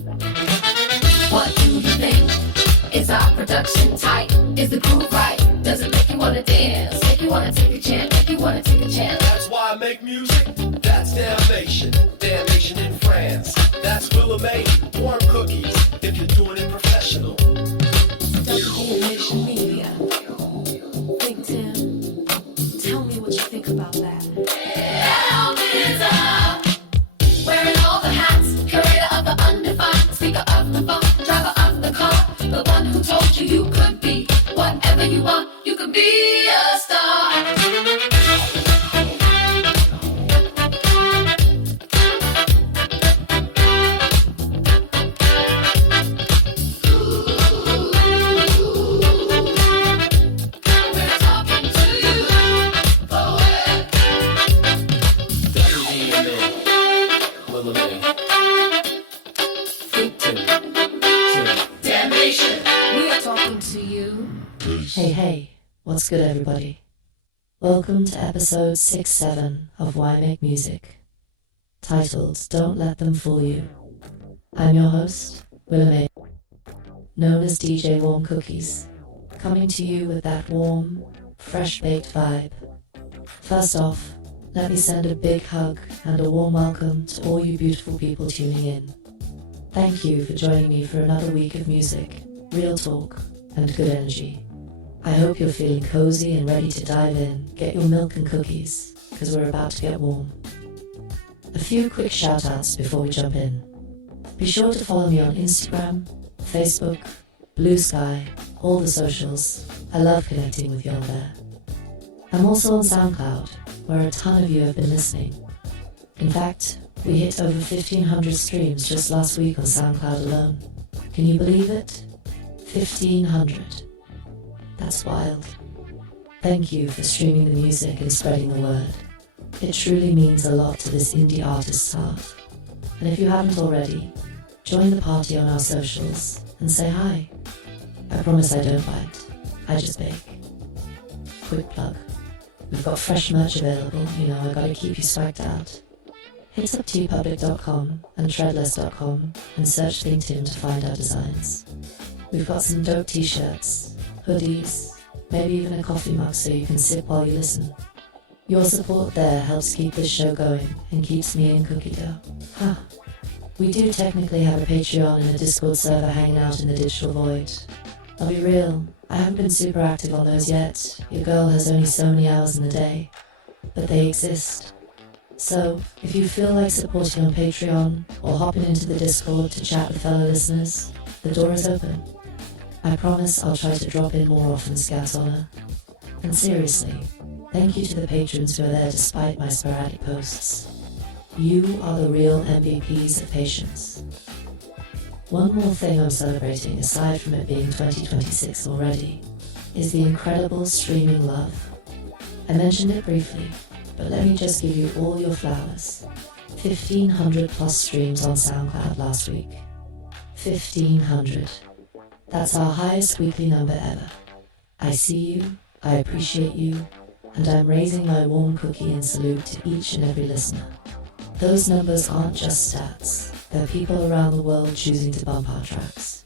What do you think? Is our production tight? Is the groove right? Does it make you wanna dance? Make you wanna take a chance? Make you wanna take a chance? That's why I make music. That's damnation. Damnation in France. That's Willa May. Warm cookies. If you're doing it professional. WDMN Media. Think, Tim. Tell me what you think about that. Elvis up. Wearing all the hats. Curator of the undefined. Speaker of the phone. Driver of the car. The one who told you you could be whatever you want. You could be a star. Hey, what's good everybody? Welcome to episode 6-7 of Why Make Music, titled Don't Let Them Fool You. I'm your host, Willa May, known as DJ Warm Cookies, coming to you with that warm, fresh-baked vibe. First off, let me send a big hug and a warm welcome to all you beautiful people tuning in. Thank you for joining me for another week of music, real talk, and good energy. I hope you're feeling cozy and ready to dive in. Get your milk and cookies, because we're about to get warm. A few quick shout-outs before we jump in. Be sure to follow me on Instagram, Facebook, Blue Sky, all the socials. I love connecting with y'all there. I'm also on SoundCloud, where a ton of you have been listening. In fact, we hit over 1,500 streams just last week on SoundCloud alone. Can you believe it? 1,500. That's wild. Thank you for streaming the music and spreading the word. It truly means a lot to this indie artist's heart. And if you haven't already, join the party on our socials and say hi. I promise I don't bite, I just bake. Quick plug. We've got fresh merch available, I gotta keep you swagged out. Hit up tpublic.com and treadless.com and search LinkedIn to find our designs. We've got some dope t-shirts, hoodies, maybe even a coffee mug so you can sip while you listen. Your support there helps keep this show going and keeps me in cookie dough. We do technically have a Patreon and a Discord server hanging out in the digital void. I'll be real, I haven't been super active on those yet. Your girl has only so many hours in the day, but they exist. So, if you feel like supporting on Patreon or hopping into the Discord to chat with fellow listeners, the door is open. I promise I'll try to drop in more often, Scout's Honor. And seriously, thank you to the patrons who are there despite my sporadic posts. You are the real MVPs of patience. One more thing I'm celebrating, aside from it being 2026 already, is the incredible streaming love. I mentioned it briefly, but let me just give you all your flowers. 1,500 plus streams on SoundCloud last week. 1,500. That's our highest weekly number ever. I see you, I appreciate you, and I'm raising my warm cookie in salute to each and every listener. Those numbers aren't just stats, they're people around the world choosing to bump our tracks.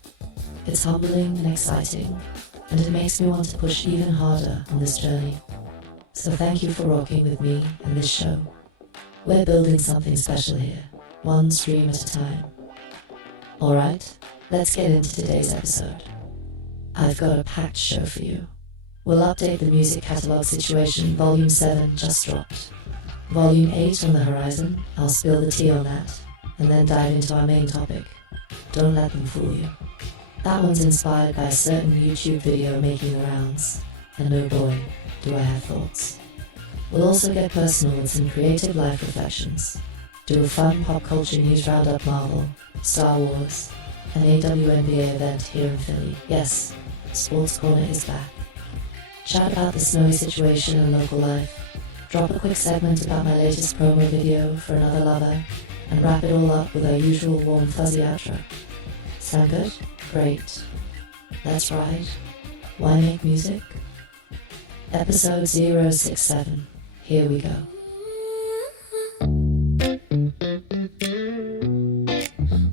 It's humbling and exciting, and it makes me want to push even harder on this journey. So thank you for rocking with me and this show. We're building something special here, one stream at a time. Alright, let's get into today's episode. I've got a packed show for you. We'll update the music catalog situation. Volume 7 just dropped. Volume 8 on the horizon. I'll spill the tea on that, and then dive into our main topic. Don't let them fool you. That one's inspired by a certain YouTube video making the rounds, and oh boy, do I have thoughts. We'll also get personal with some creative life reflections, do a fun pop culture news roundup, Marvel, Star Wars, an WNBA event here in Philly. Yes, Sports Corner is back. Chat about the snowy situation and local life, drop a quick segment about my latest promo video for Another Lover, and wrap it all up with our usual warm fuzzy outro. Sound good? Great. Let's ride. Why Make Music? Episode 067. Here we go.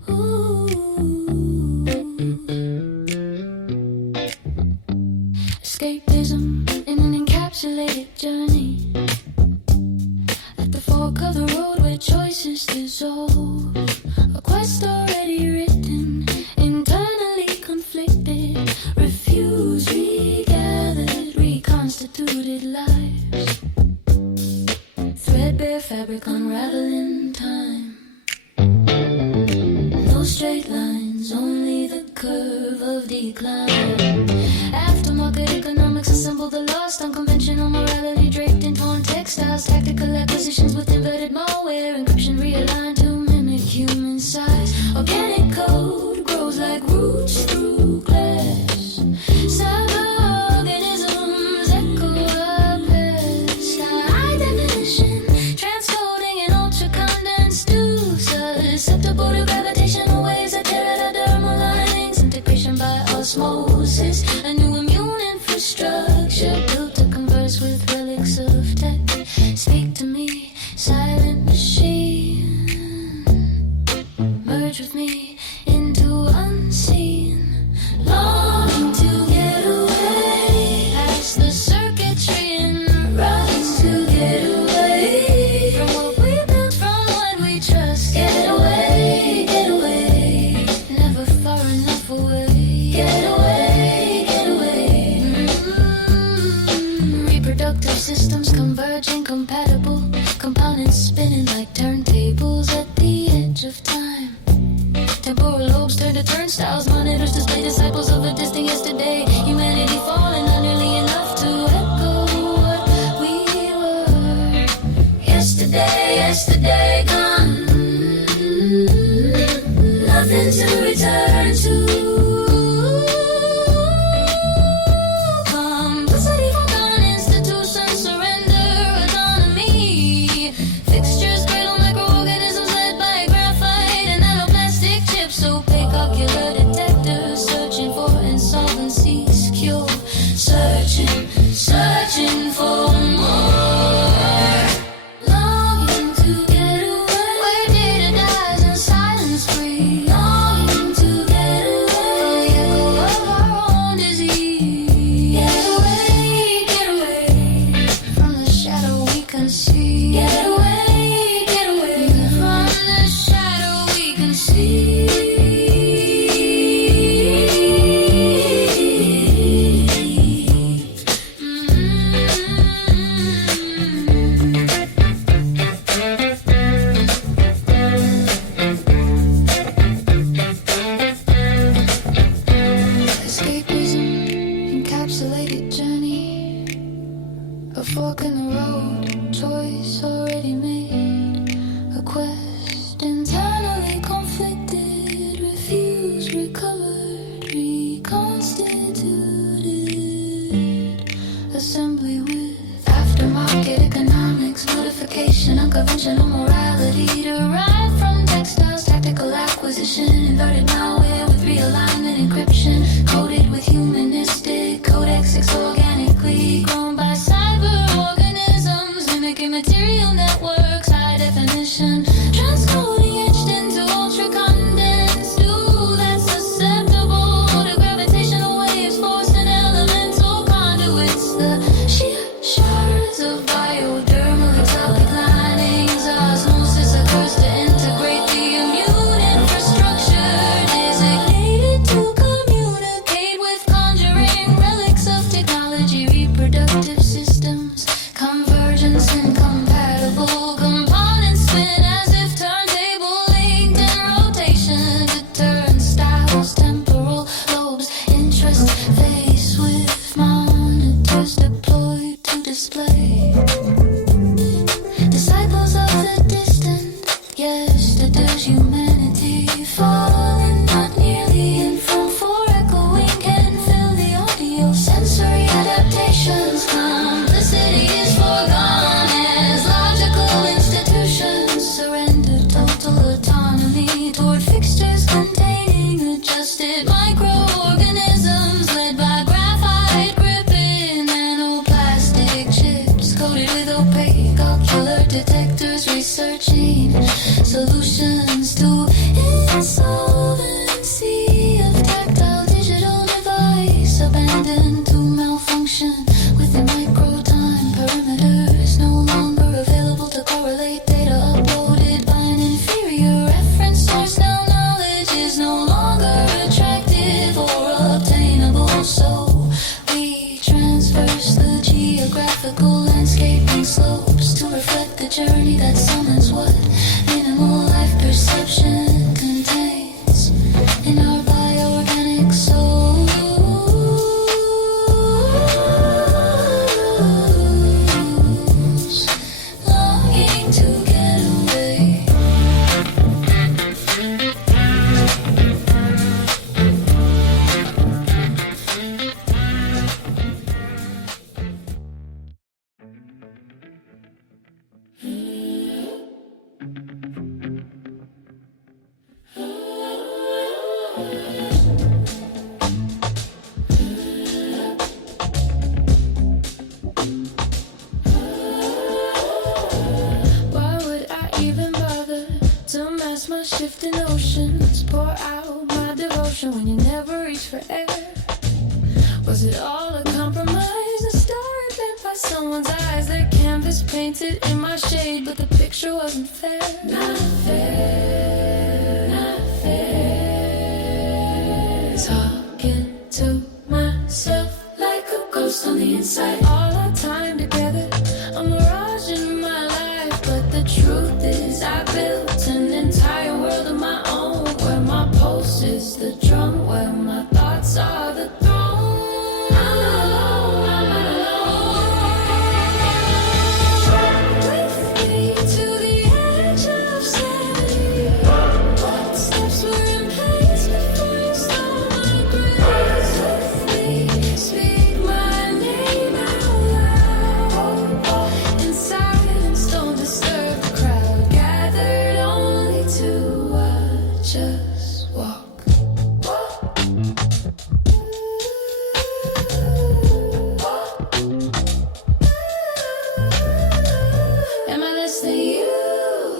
Ooh. no straight lines, only the curve of decline. Aftermarket economics assemble the lost, unconventional morality draped in torn textiles, tactical acquisitions with inverted malware, encryption realigned to mimic human size. Organic code grows like roots through glass. Cyber-organisms echo a pest. High definition, transcoding in ultra-condensed susceptible to gravitational waves that tear at our dermal linings. Integration by osmosis, a new immune infrastructure built to converse with relics of tech. Speak to me, silent machine. Merge with me into unseen. Longing to get away past the circuitry and runs to get away from what we built, from what we trust. Get away, get away. Never far enough away. Get away, get away. Reproductive systems converging, compatible. Components spinning like turntables at the edge of time. Temporal lobes turn to turnstiles. Monitors display disciples of a distant yesterday. Humanity falling utterly enough to echo what we were. Yesterday, yesterday gone. Nothing to return to. Complicity forgone, institutions surrender autonomy. Fixtures cradle microorganisms led by graphite and nanoplastic chips. Opaque ocular detectors searching for insolvency's cure. Searching, searching for more. Longing to get away where data dies and silence free. Longing to get away from the echo of our own disease. Get away from the shadow we can see. Get away from the shadow we can see. Escapism, encapsulated journey, a fork in the road, choice already made, a quest internally conflicted, refused, recovered, reconstituted, assembly with aftermarket economics, modification, unconventional morality, derived from textiles, tactical acquisition, inverted malware with realignment, encryption, coded with humanistic codex, organically grown by cyber-organisms, mimicking material networks, high definition, transcoding etched into ultra-condensed. Ooh, that's susceptible to gravitational waves, forced and elemental conduits. The sheer shards of biodermal atomic linings, osmosis occurs to integrate the immune infrastructure, designated to communicate with conjuring relics of technology. Reproductive systems, convergence incompatible, components spin as if turntable linked in rotation to turnstiles, temporal lobes, interest face with monitors deployed to display. Disciples of the distant, yesterday's humanity falling not nearly in front for echoing can fill the audio sensory adaptations. Complicity is foregone as logical institutions surrender total autonomy toward fixtures containing adjusted microorganisms led by graphite gripping nanoplastic chips coated with opaque ocular detectors, researching solutions to insolvency of tactile digital device abandoned to malfunction with the micro-time perimeters no longer available to correlate data uploaded by an inferior reference source. Now knowledge is no longer attractive Why would I even bother to mess my shifting oceans? Pour out my devotion when you never reach for air. Was it all a compromise? A star bent by someone's eyes. Their canvas painted in my shade, but the picture wasn't fair. Not fair, not fair. Talking to myself like a ghost on the inside. All our time together, a mirage in my life. But the truth is I built an entire world of my own, where my pulse is the drum, where my thoughts are the throne. I'm alone, I'm not alone. With me to the edge of sanity. What steps were in place before you stole my grace? With me, speak my name out loud. In silence, don't disturb the crowd gathered only to watch us walk. Am I less than you,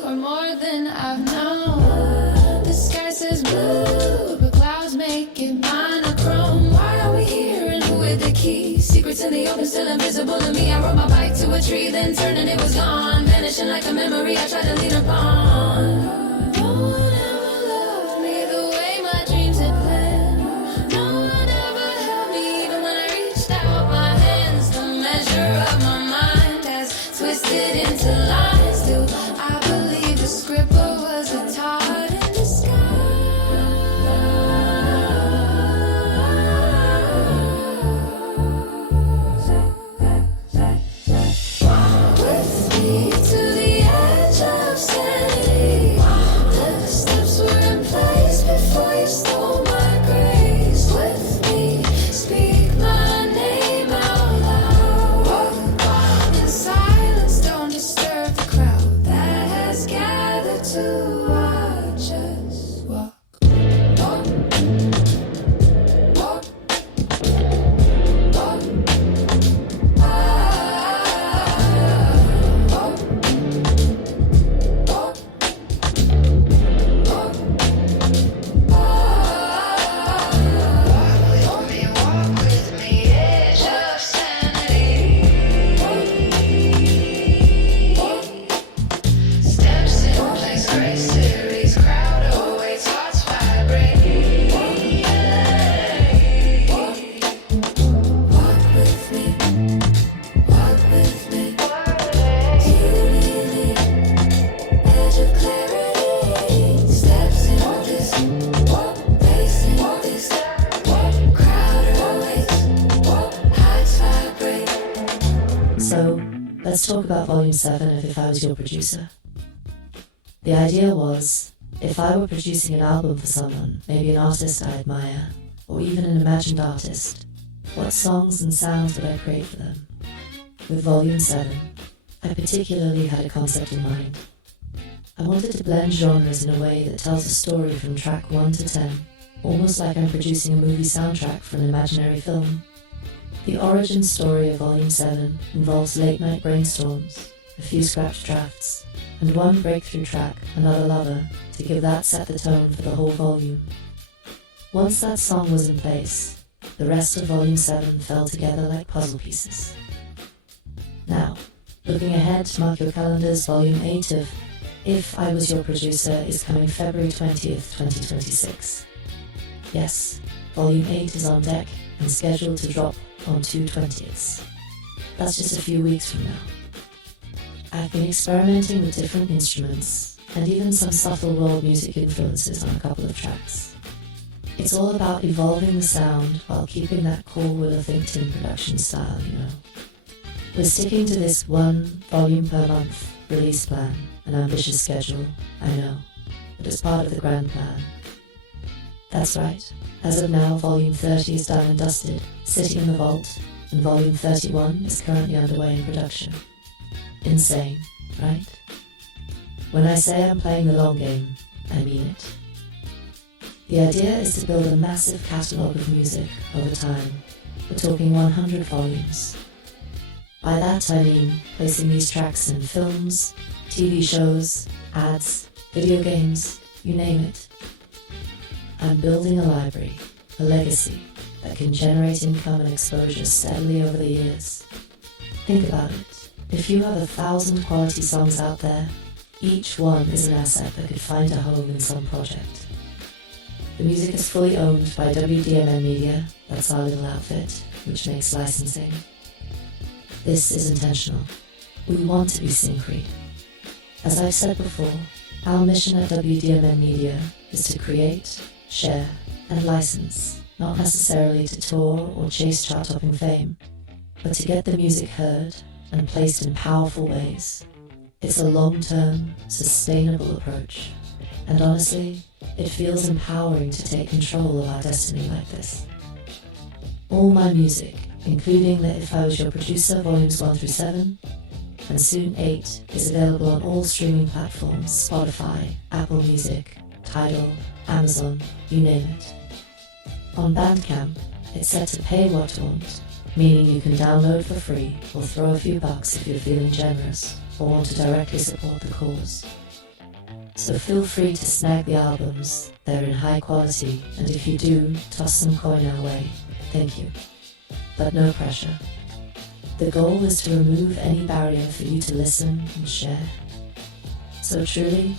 or more than I've known? The sky says blue, but clouds make it monochrome. Why are we here, and who with the key? Secrets in the open, still invisible to me. I rode my bike to a tree, then turned and it was gone, vanishing like a memory I tried to lean upon. No one ever loved me the way my dreams had planned. No one ever held me, even when I reached out my hands. The measure of my mind has twisted into lines. Still, I believe the scribble was a tart in disguise. With me to the edge of sanity. The steps were in place before you stole my grace. With me, speak my name out loud. In silence, don't disturb the crowd that has gathered to watch us walk. Walk, walk, walk. So, let's talk about Volume 7 of If I Was Your Producer. The idea was, if I were producing an album for someone, maybe an artist I admire, or even an imagined artist, what songs and sounds would I create for them? With Volume 7, I particularly had a concept in mind. I wanted to blend genres in a way that tells a story from track 1 to 10, almost like I'm producing a movie soundtrack for an imaginary film. The origin story of Volume 7 involves late-night brainstorms, a few scratch drafts, and one breakthrough track, Another Lover, to give that set the tone for the whole volume. Once that song was in place, the rest of Volume 7 fell together like puzzle pieces. Now, looking ahead, mark your calendars, Volume 8 of If I Was Your Producer is coming February 20th, 2026. Yes, Volume 8 is on deck and scheduled to drop on 2/20. That's just a few weeks from now. I've been experimenting with different instruments and even some subtle world music influences on a couple of tracks. It's all about evolving the sound while keeping that cool Willa May production style, you know. We're sticking to this 1 volume per month release plan, an ambitious schedule, I know, but it's part of the grand plan. That's right. As of now, Volume 30 is done and dusted, sitting in the vault, and Volume 31 is currently underway in production. Insane, right? When I say I'm playing the long game, I mean it. The idea is to build a massive catalogue of music over time. We're talking 100 volumes. By that I mean placing these tracks in films, TV shows, ads, video games, you name it. I'm building a library, a legacy that can generate income and exposure steadily over the years. Think about it. If you have 1,000 quality songs out there, each one is an asset that could find a home in some project. The music is fully owned by WDMN Media, that's our little outfit, which makes licensing. This is intentional. We want to be sync-free. As I've said before, our mission at WDMN Media is to create, share, and license, not necessarily to tour or chase chart-topping fame, but to get the music heard and placed in powerful ways. It's a long-term, sustainable approach, and honestly, it feels empowering to take control of our destiny like this. All my music, including the If I Was Your Producer Volumes 1 through 7, and soon 8, is available on all streaming platforms, Spotify, Apple Music, Tidal, Amazon, you name it. On Bandcamp, it's set to pay what want, meaning you can download for free or throw a few bucks if you're feeling generous or want to directly support the cause. So feel free to snag the albums, they're in high quality, and if you do, toss some coin our way, thank you. But no pressure. The goal is to remove any barrier for you to listen and share. So truly,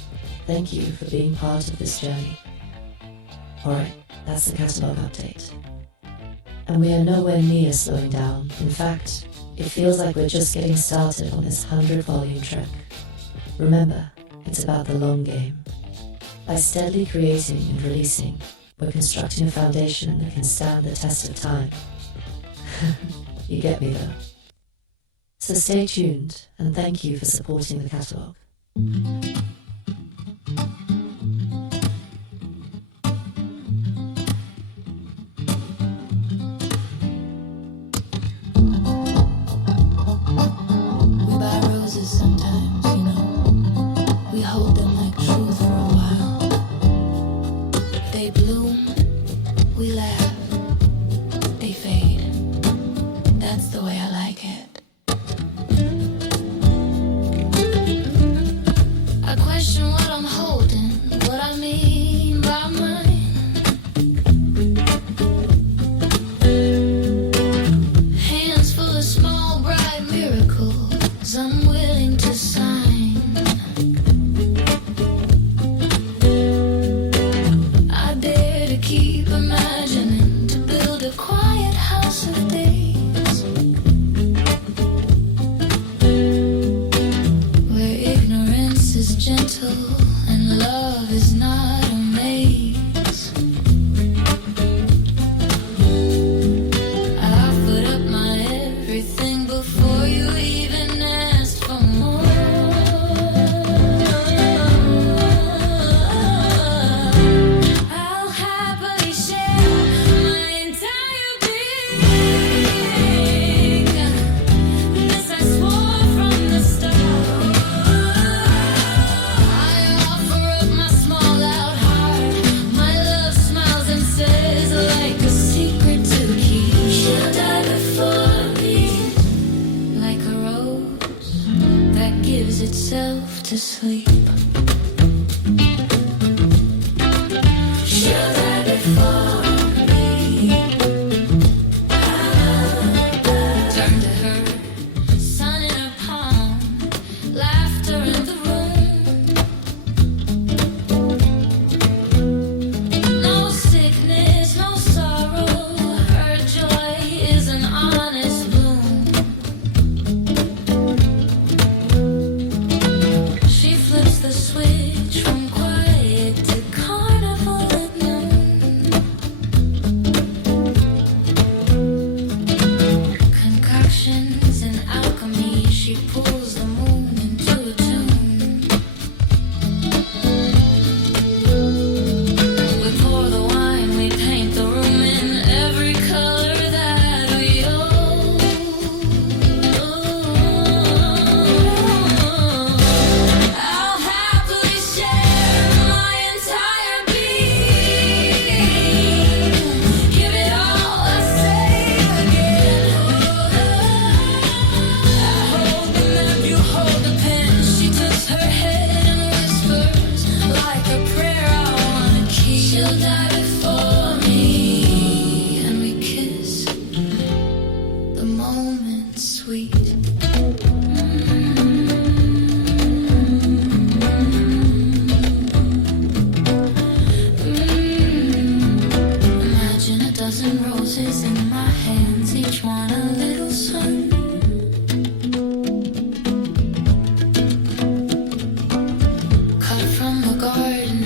thank you for being part of this journey. Alright, that's the catalogue update. And we are nowhere near slowing down. In fact, it feels like we're just getting started on this 100-volume trek. Remember, it's about the long game. By steadily creating and releasing, we're constructing a foundation that can stand the test of time. You get me though. So stay tuned, and thank you for supporting the catalogue. We buy roses sometimes, you know. We hold them like truth for a while. They bloom, we laugh, they fade. That's the way I like it. I question what I'm holding, what I mean by mine. Hands full of small, bright miracles I'm willing to sign. I dare to keep imagining, to build a quiet house of days where ignorance is gentle and love is not a maze. I offered up my everything before you even asked for more. I'll happily share my entire being. die before me, and we kiss. The moment sweet. Imagine a dozen roses in my hands, each one a little sun. Cut from the garden,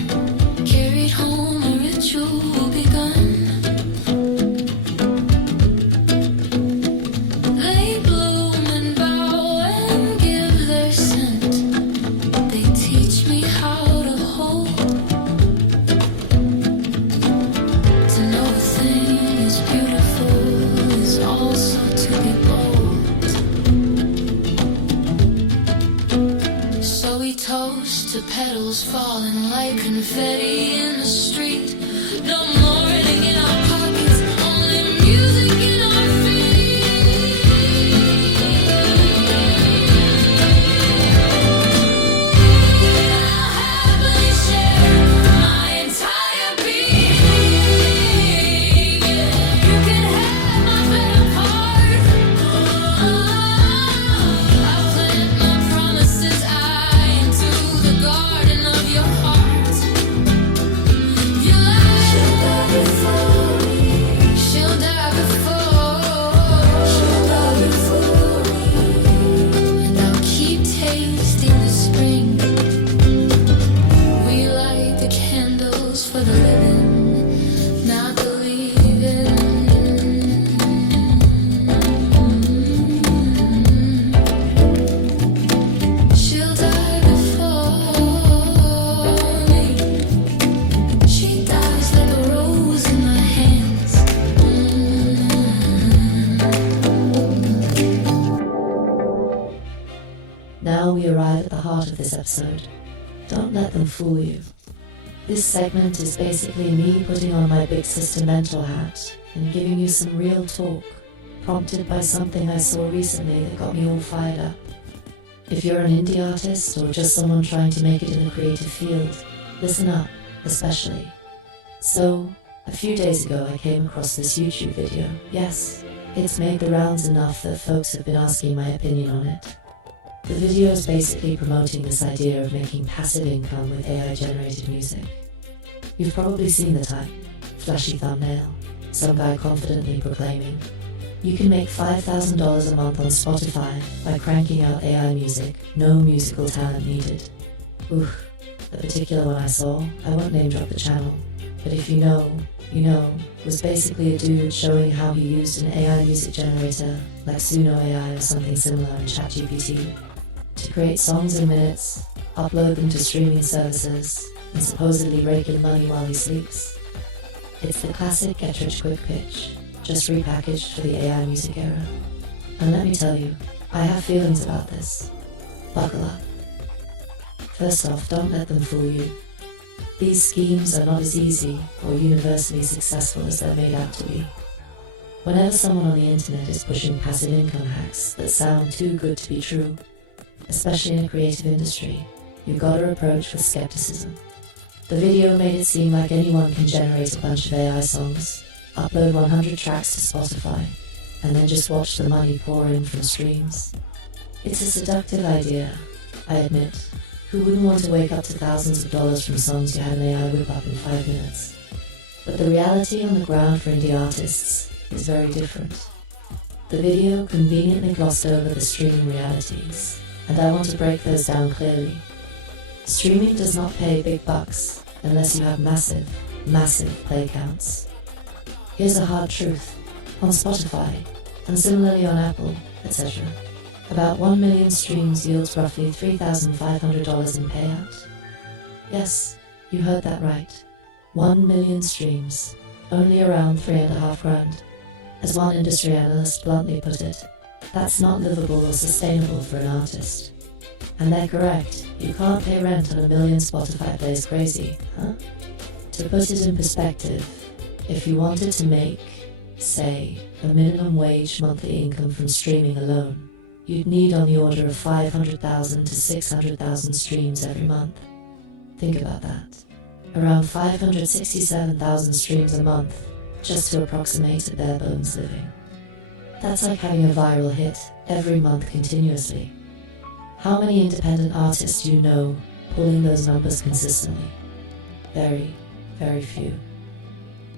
carried home, a ritual begun. They bloom and bow and give their scent. They teach me how to hold. To know a thing is beautiful is also to be bold. So we toast to petals falling like confetti in the street. No more ring in our pockets, only music in our feet. I'll happily share my entire being. You can have my better part. I'll plant my promises into the garden of your heart. You like she'll die before me. She'll die before me. And I'll keep tasting the spring. We light the candles for the living, not the leaving. She'll die before me. She dies like a rose in my hands. Now we arrive at the heart of this episode. Don't let them fool you. This segment is basically me putting on my big sister mentor hat and giving you some real talk, prompted by something I saw recently that got me all fired up. If you're an indie artist or just someone trying to make it in the creative field, listen up, especially. So, a few days ago I came across this YouTube video. Yes, it's made the rounds enough that folks have been asking my opinion on it. The video is basically promoting this idea of making passive income with AI-generated music. You've probably seen the type, flashy thumbnail, some guy confidently proclaiming, you can make $5,000 a month on Spotify by cranking out AI music, no musical talent needed. Ooh, the particular one I saw, I won't name drop the channel, but if you know, was basically a dude showing how he used an AI music generator, like Suno AI or something similar in ChatGPT, to create songs in minutes, upload them to streaming services, and supposedly rake in money while he sleeps. It's the classic get-rich-quick pitch, just repackaged for the AI music era. And let me tell you, I have feelings about this. Buckle up. First off, don't let them fool you. These schemes are not as easy or universally successful as they're made out to be. Whenever someone on the internet is pushing passive income hacks that sound too good to be true, especially in a creative industry, you've got to approach with skepticism. The video made it seem like anyone can generate a bunch of AI songs, upload 100 tracks to Spotify, and then just watch the money pour in from streams. It's a seductive idea, I admit. Who wouldn't want to wake up to thousands of dollars from songs you had an AI whip up in 5 minutes? But the reality on the ground for indie artists is very different. The video conveniently glossed over the streaming realities, and I want to break those down clearly. Streaming does not pay big bucks unless you have massive, massive play counts. Here's a hard truth. On Spotify, and similarly on Apple, etc., about 1 million streams yields roughly $3,500 in payout. Yes, you heard that right. 1 million streams, only around $3,500. As one industry analyst bluntly put it, that's not livable or sustainable for an artist. And they're correct, you can't pay rent on 1 million Spotify plays crazy, huh? To put it in perspective, if you wanted to make, say, a minimum wage monthly income from streaming alone, you'd need on the order of 500,000 to 600,000 streams every month. Think about that. around 567,000 streams a month, just to approximate a bare bones living. That's like having a viral hit every month continuously. How many independent artists do you know pulling those numbers consistently? Very, very few.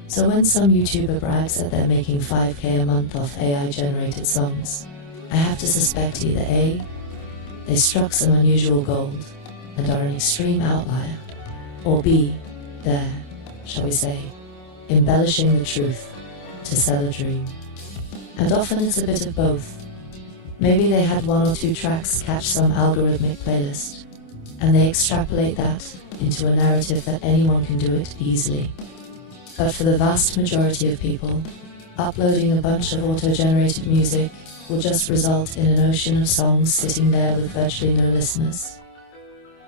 So when some YouTuber brags that they're making $5K a month off AI-generated songs, I have to suspect either A, they struck some unusual gold and are an extreme outlier, or B, they're, shall we say, embellishing the truth to sell a dream. And often it's a bit of both. Maybe they had one or two tracks catch some algorithmic playlist, and they extrapolate that into a narrative that anyone can do it easily. But for the vast majority of people, uploading a bunch of auto-generated music will just result in an ocean of songs sitting there with virtually no listeners.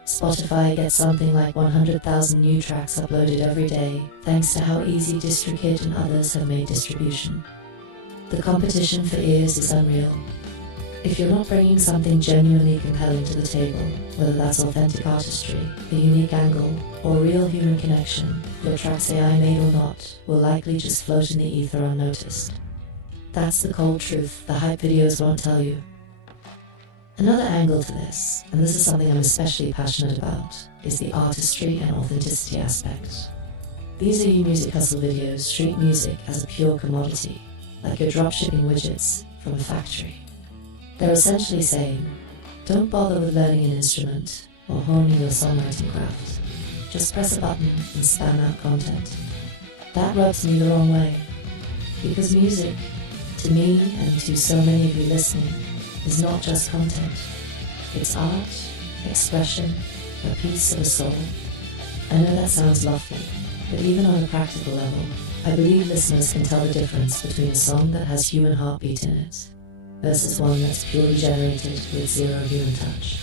Spotify gets something like 100,000 new tracks uploaded every day, thanks to how easy DistroKid and others have made distribution. The competition for ears is unreal. If you're not bringing something genuinely compelling to the table, whether that's authentic artistry, a unique angle, or real human connection, your track's AI made or not, will likely just float in the ether unnoticed. That's the cold truth the hype videos won't tell you. Another angle to this, and this is something I'm especially passionate about, is the artistry and authenticity aspect. These are music hustle videos treat music as a pure commodity, like you're dropshipping widgets from a factory. They're essentially saying, don't bother with learning an instrument or honing your songwriting craft. Just press a button and spam out content. That rubs me the wrong way, because music, to me and to so many of you listening, is not just content. It's art, expression, a piece of a soul. I know that sounds lofty, but even on a practical level, I believe listeners can tell the difference between a song that has human heartbeat in it versus one that's purely generated with zero human touch.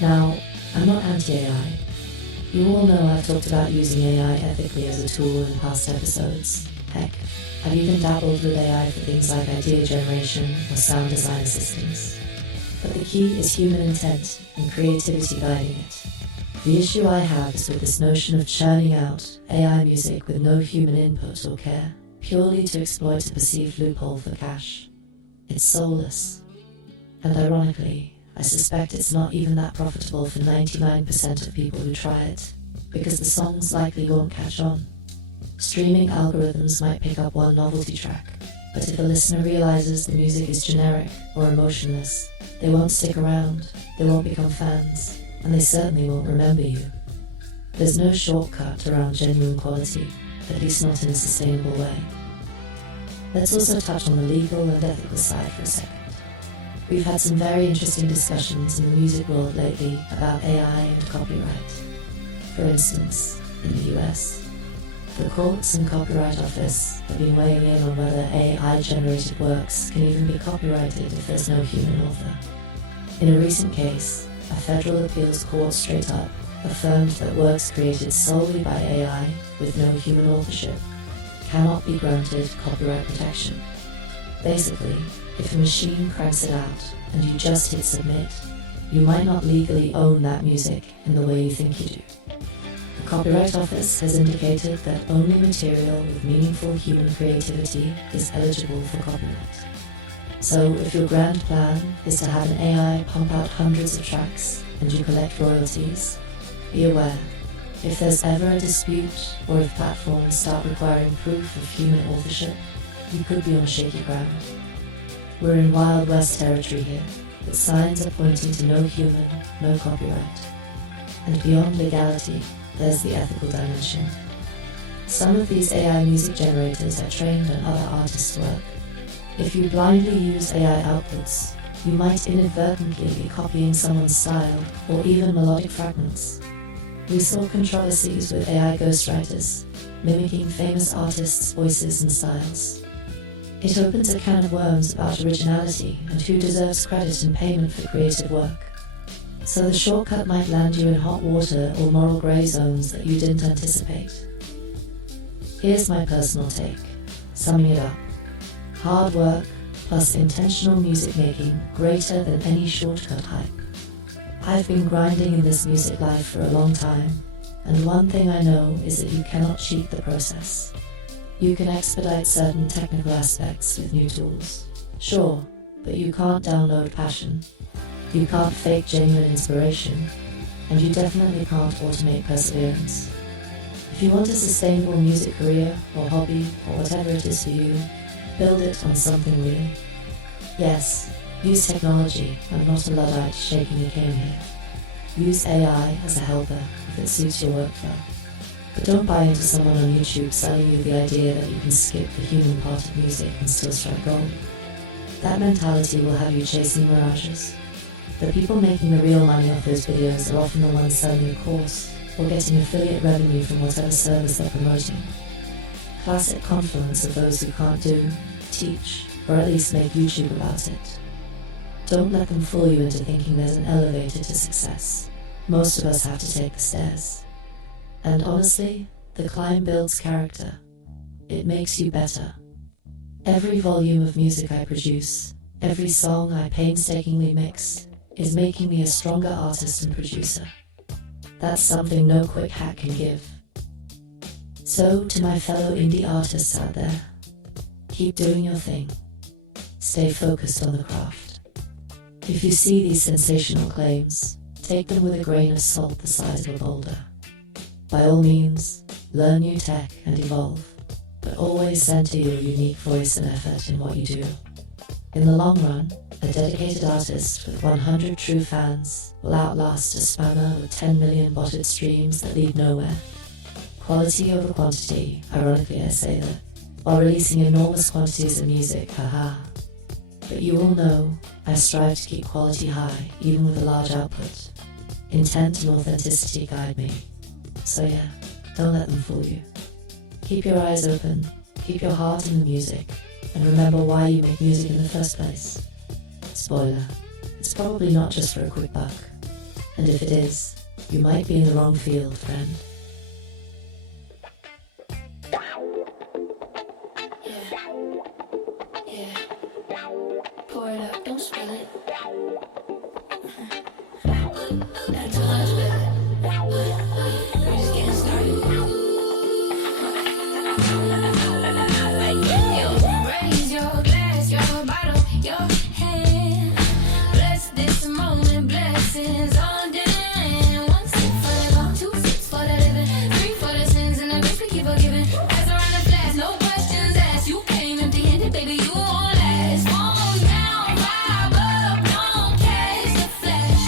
Now, I'm not anti-AI. You all know I've talked about using AI ethically as a tool in past episodes. Heck, I've even dabbled with AI for things like idea generation or sound design assistance. But the key is human intent and creativity guiding it. The issue I have is with this notion of churning out AI music with no human input or care, purely to exploit a perceived loophole for cash. It's soulless. And ironically, I suspect it's not even that profitable for 99% of people who try it, because the songs likely won't catch on. Streaming algorithms might pick up one novelty track, but if a listener realizes the music is generic or emotionless, they won't stick around, they won't become fans, and they certainly won't remember you. There's no shortcut around genuine quality, at least not in a sustainable way. Let's also touch on the legal and ethical side for a second. We've had some very interesting discussions in the music world lately about AI and copyright. For instance, in the US, the courts and Copyright Office have been weighing in on whether AI-generated works can even be copyrighted if there's no human author. In a recent case, a federal appeals court straight up affirmed that works created solely by AI with no human authorship cannot be granted copyright protection. Basically, if a machine cranks it out and you just hit submit, you might not legally own that music in the way you think you do. The Copyright Office has indicated that only material with meaningful human creativity is eligible for copyright. So if your grand plan is to have an AI pump out hundreds of tracks and you collect royalties, be aware, if there's ever a dispute or if platforms start requiring proof of human authorship, you could be on shaky ground. We're in Wild West territory here, but signs are pointing to no human, no copyright. And beyond legality, there's the ethical dimension. Some of these AI music generators are trained on other artists' work. If you blindly use AI outputs, you might inadvertently be copying someone's style or even melodic fragments. We saw controversies with AI ghostwriters, mimicking famous artists' voices and styles. It opens a can of worms about originality and who deserves credit and payment for creative work. So the shortcut might land you in hot water or moral grey zones that you didn't anticipate. Here's my personal take, summing it up. Hard work plus intentional music making greater than any shortcut hype. I've been grinding in this music life for a long time, And one thing I know is that you cannot cheat the process. You can expedite certain technical aspects with new tools, sure, but you can't download passion. You can't fake genuine inspiration, and you definitely can't automate perseverance. If you want a sustainable music career or hobby or whatever it is for you, build it on something real. Yes, use technology. I'm not a Luddite shaking your cane here. Use AI as a helper if it suits your workflow. But don't buy into someone on YouTube selling you the idea that you can skip the human part of music and still strike gold. That mentality will have you chasing mirages. The people making the real money off those videos are often the ones selling a course or getting affiliate revenue from whatever service they're promoting. Classic confluence of those who can't do, teach, or at least make YouTube about it. Don't let them fool you into thinking there's an elevator to success. Most of us have to take the stairs. And honestly, the climb builds character. It makes you better. Every volume of music I produce, every song I painstakingly mix, is making me a stronger artist and producer. That's something no quick hack can give. So, to my fellow indie artists out there, keep doing your thing. Stay focused on the craft. If you see these sensational claims, take them with a grain of salt the size of a boulder. By all means, learn new tech and evolve, but always center your unique voice and effort in what you do. In the long run, a dedicated artist with 100 true fans will outlast a spammer with 10 million botted streams that lead nowhere. Quality over quantity, ironically I say that, while releasing enormous quantities of music, haha. But you all know, I strive to keep quality high, even with a large output. Intent and authenticity guide me. So yeah, don't let them fool you. Keep your eyes open, keep your heart in the music, and remember why you make music in the first place. Spoiler, it's probably not just for a quick buck. And if it is, you might be in the wrong field, friend. Yeah. Pour it up, don't spill it. Not too much, baby. We're just getting started. Raise your glass, your bottle, your hand. Bless this moment, blessings on demand. 1 sip for the long, 2 sips for the living, 3 for the sins and the grace we keep forgiving. Pass around the flask, no questions asked. You came empty-handed, baby, you won't last. Fall down, vibe up, don't catch the flash.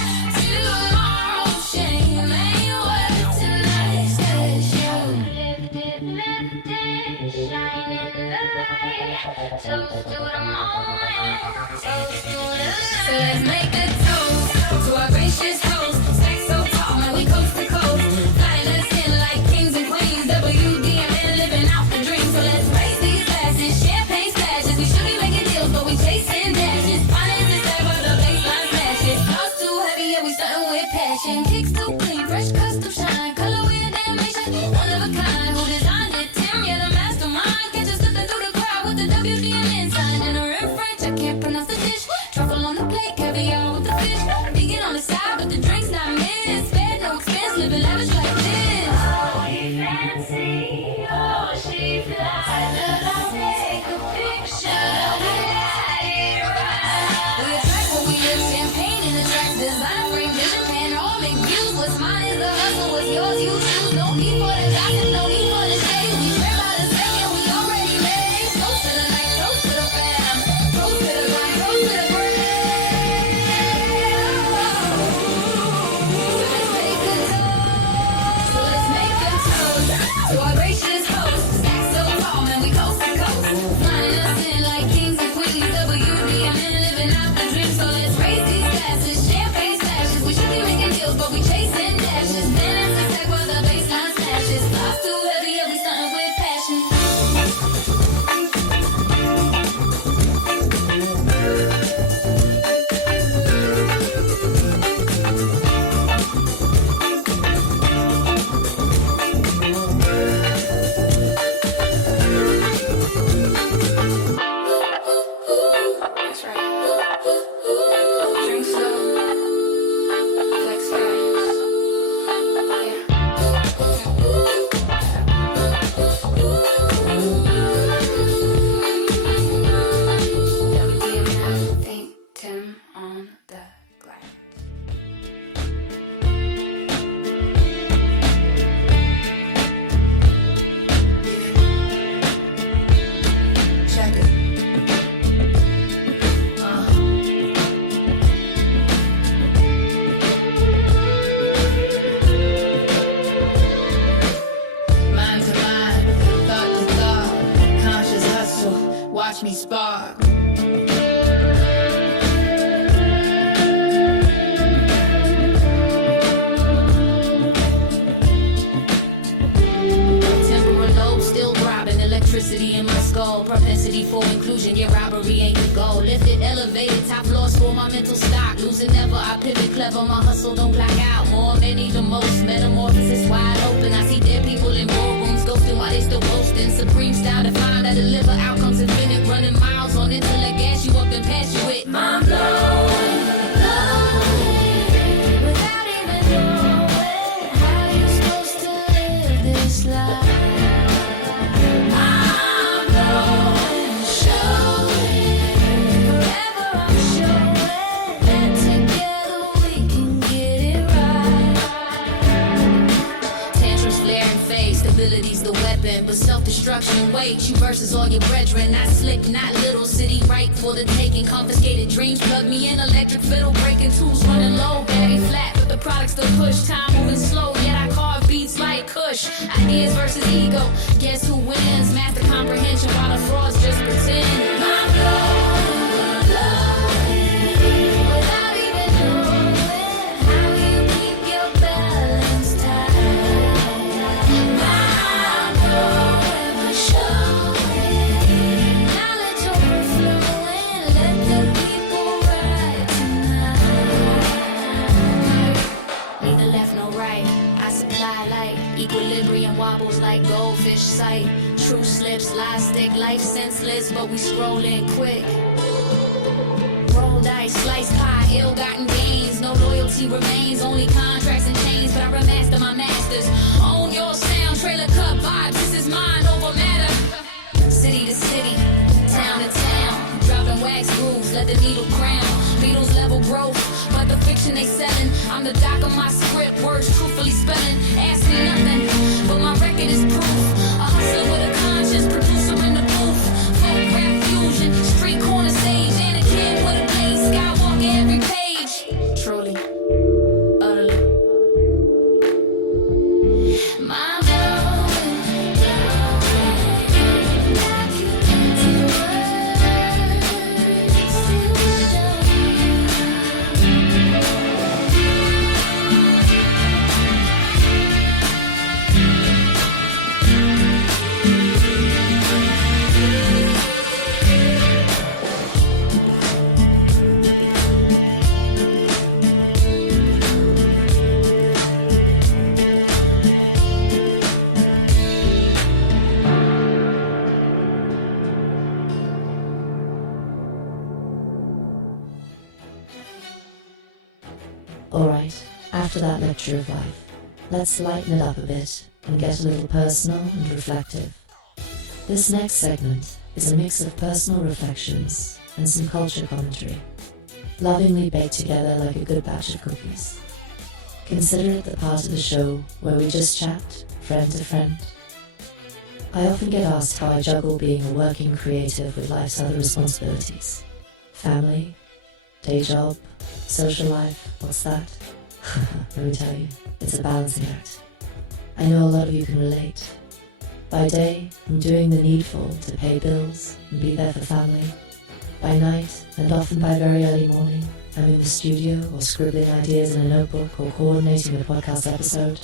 Tomorrow, shame ain't worth tonight. Says you lifted, shining the light. Toast to the moment, toast to the light. So let's make a toast to our gracious host. Stack so tall, man, we coast to coast. Flying us in like kings and queens. WDMN living out the dream. So let's raise these glasses, champagne splashes. We should be making deals, but we chasing dashes. Finances there, but the baseline smashes. Cars too heavy, yeah, we starting with passion. Kicks too clean, fresh custom shine. Colorway and animation, one of a kind. Who designed it? Tim, yeah, the mastermind. Catch us slipping through the crowd with the WDMN sign. And a in French, I can't pronounce the dish. Truffle on the plate, caviar with the fish. Vegan on the side, but the drink's not missed. Spare no expense, living lavish like this. Oh, he fancy, oh, she fly. Let us take a picture. We attract what we live, champagne in the tracks. Design, frame, vision, panoramic views. What's mine is the hustle, what's yours, you choose. No need for the gossip, no need for the shade. We trade by the second, we already made. Toast to the night, toast to the fam. Toast to the grind, toast to the brand. So let's make a toast to our gracious host. Stack so tall, man, we coast to coast. Flying us in like kings and watch me spark. Electricity in my skull, propensity for inclusion, yeah, robbery ain't the goal. Lifted, elevated, top floors for my mental stock. Losing never, I pivot clever, my hustle don't clock out. More, many, the most, metamorphosis wide open. I see dead people in boardrooms, ghosting while they still boasting. Supreme style defined, I deliver outcomes infinite. Running miles on intellect, gas you up and pass you it. Mind blowing, without even knowing how you supposed to live this life. Ability's the weapon, but self-destruction waits you versus all your brethren. Not slick, not little, city right for the taking. Confiscated dreams, plug me in, electric fiddle, breaking tools, running low, battery flat, but the products still push. Time moving slow, yet I carve beats like Kush. Ideas versus ego, guess who wins? Master comprehension while the frauds just pretend. Mind blowing, without even knowing how you keep your balance tight. Equilibrium wobbles like goldfish sight. True slips, lies stick, life senseless, but we scrolling quick. Roll dice, slice pie, ill-gotten gains. No loyalty remains, only contracts and chains. But I remaster my masters. Own your sound, trailer cup vibes. This is mind over matter. City to city, town to town. Dropping wax grooves, let the needle crown. Beatles level growth, but the fiction they selling. I'm the doc of my script, words truthfully spelling. Ask me nothing, but my record is proof. A hustler with a conscience, producer in the booth. Folk rap fusion, street corner stage, and a kid with a blaze. Skywalk every page. Truly, utterly. My Alright, after that lecture of life, let's lighten it up a bit and get a little personal and reflective. This next segment is a mix of personal reflections and some culture commentary, lovingly baked together like a good batch of cookies. Consider it the part of the show where we just chat, friend to friend. I often get asked how I juggle being a working creative with life's other responsibilities. Family, day job, social life, what's that? Let me tell you, it's a balancing act. I know a lot of you can relate. By day, I'm doing the needful to pay bills and be there for family. By night, and often by very early morning, I'm in the studio or scribbling ideas in a notebook or coordinating a podcast episode.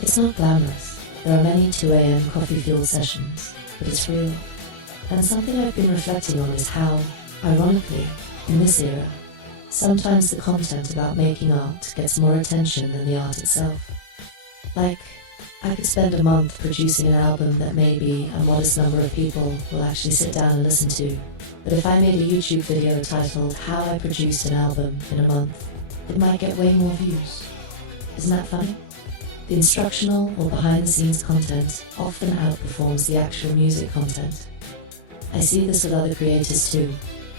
It's not glamorous. There are many 2 a.m. coffee-fueled sessions, but it's real. And something I've been reflecting on is how, ironically, in this era, sometimes the content about making art gets more attention than the art itself. Like, I could spend a month producing an album that maybe a modest number of people will actually sit down and listen to, but if I made a YouTube video titled How I Produced an Album in a Month, it might get way more views. Isn't that funny? The instructional or behind-the-scenes content often outperforms the actual music content. I see this with other creators too.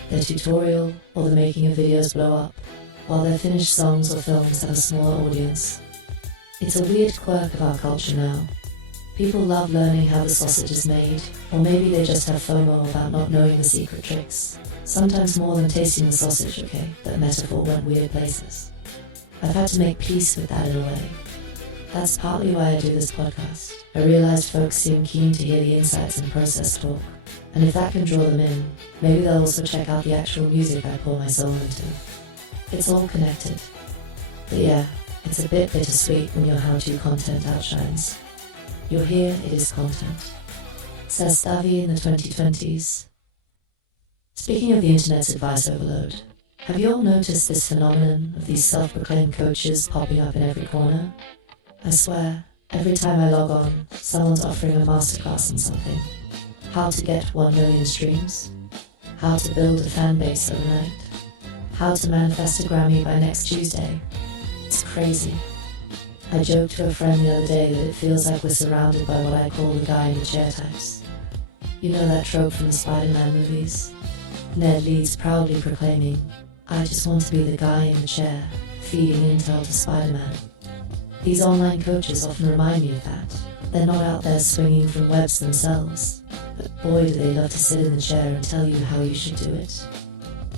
Their tutorial or the making of videos blow up, while their finished songs or films have a smaller audience. It's a weird quirk of our culture now. People love learning how the sausage is made, or maybe they just have FOMO about not knowing the secret tricks. Sometimes more than tasting the sausage, okay? That metaphor went weird places. I've had to make peace with that in a way. That's partly why I do this podcast. I realized folks seem keen to hear the insights and process talk, And if that can draw them in, maybe they'll also check out the actual music I pour my soul into. It's all connected. But yeah, it's a bit bittersweet when your how-to content outshines. You're here, it is content. Says Stavi in the 2020s. Speaking of the internet's advice overload, have you all noticed this phenomenon of these self-proclaimed coaches popping up in every corner? I swear, every time I log on, someone's offering a masterclass on something. How to get 1 million streams? How to build a fan base overnight? How to manifest a Grammy by next Tuesday? It's crazy. I joked to a friend the other day that it feels like we're surrounded by what I call the guy in the chair types. You know that trope from the Spider-Man movies? Ned Leeds proudly proclaiming, "I just want to be the guy in the chair, feeding intel to Spider-Man." These online coaches often remind me of that. They're not out there swinging from webs themselves, but boy do they love to sit in the chair and tell you how you should do it.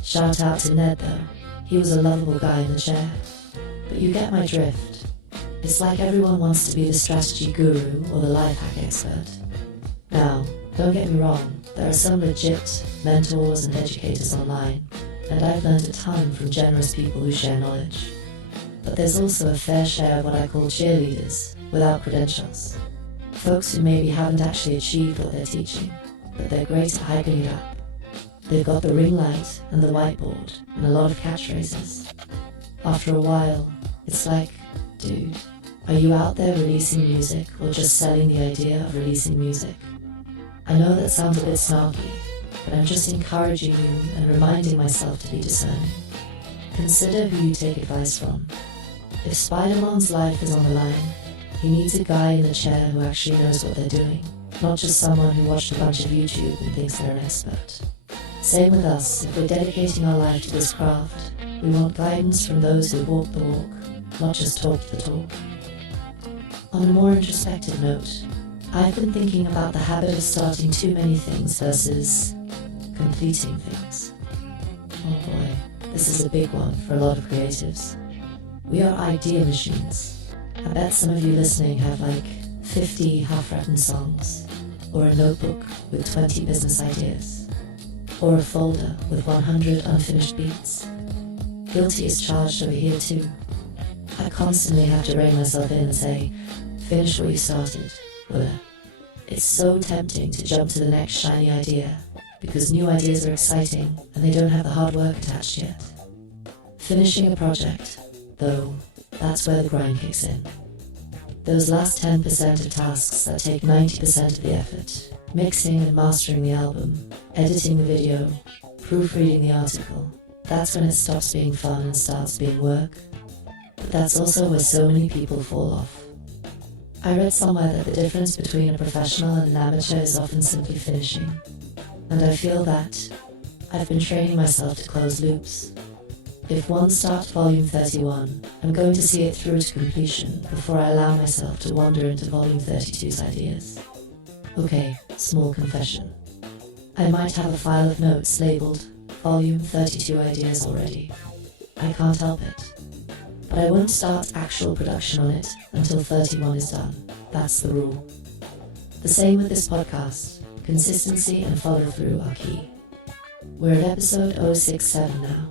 Shout out to Ned though, he was a lovable guy in the chair. But you get my drift. It's like everyone wants to be the strategy guru or the life hack expert. Now, don't get me wrong, there are some legit mentors and educators online, and I've learned a ton from generous people who share knowledge. But there's also a fair share of what I call cheerleaders, without credentials. Folks who maybe haven't actually achieved what they're teaching, but they're great at hyping it up. They've got the ring light and the whiteboard and a lot of catchphrases. After a while, it's like, dude, are you out there releasing music or just selling the idea of releasing music? I know that sounds a bit snarky, but I'm just encouraging you and reminding myself to be discerning. Consider who you take advice from. If Spider-Man's life is on the line, he needs a guy in the chair who actually knows what they're doing, not just someone who watched a bunch of YouTube and thinks they're an expert. Same with us, if we're dedicating our life to this craft, we want guidance from those who walk the walk, not just talk the talk. On a more introspective note, I've been thinking about the habit of starting too many things versus completing things. Oh boy, this is a big one for a lot of creatives. We are idea machines. I bet some of you listening have like 50 half-written songs, or a notebook with 20 business ideas, or a folder with 100 unfinished beats. Guilty is charged over here too. I constantly have to rein myself in and say, finish what you started, Willa. It's so tempting to jump to the next shiny idea, because new ideas are exciting and they don't have the hard work attached yet. Finishing a project, though, that's where the grind kicks in. Those last 10% of tasks that take 90% of the effort, mixing and mastering the album, editing the video, proofreading the article, that's when it stops being fun and starts being work. But that's also where so many people fall off. I read somewhere that the difference between a professional and an amateur is often simply finishing. And I feel that I've been training myself to close loops. If one starts volume 31, I'm going to see it through to completion before I allow myself to wander into volume 32's ideas. Okay, small confession. I might have a file of notes labeled volume 32 ideas already. I can't help it. But I won't start actual production on it until 31 is done. That's the rule. The same with this podcast. Consistency and follow-through are key. We're at episode 067 now,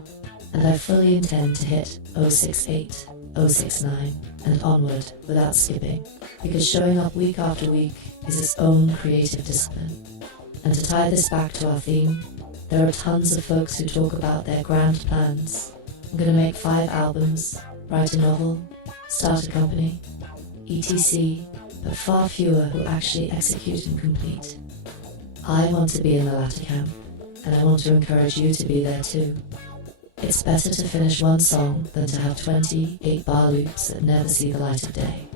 and I fully intend to hit 068, 069, and onward without skipping, because showing up week after week is its own creative discipline. And to tie this back to our theme, there are tons of folks who talk about their grand plans. I'm gonna make 5 albums, write a novel, start a company, etc., but far fewer who actually execute and complete. I want to be in the latter camp, and I want to encourage you to be there too. It's better to finish one song than to have 20 8-bar loops that never see the light of day.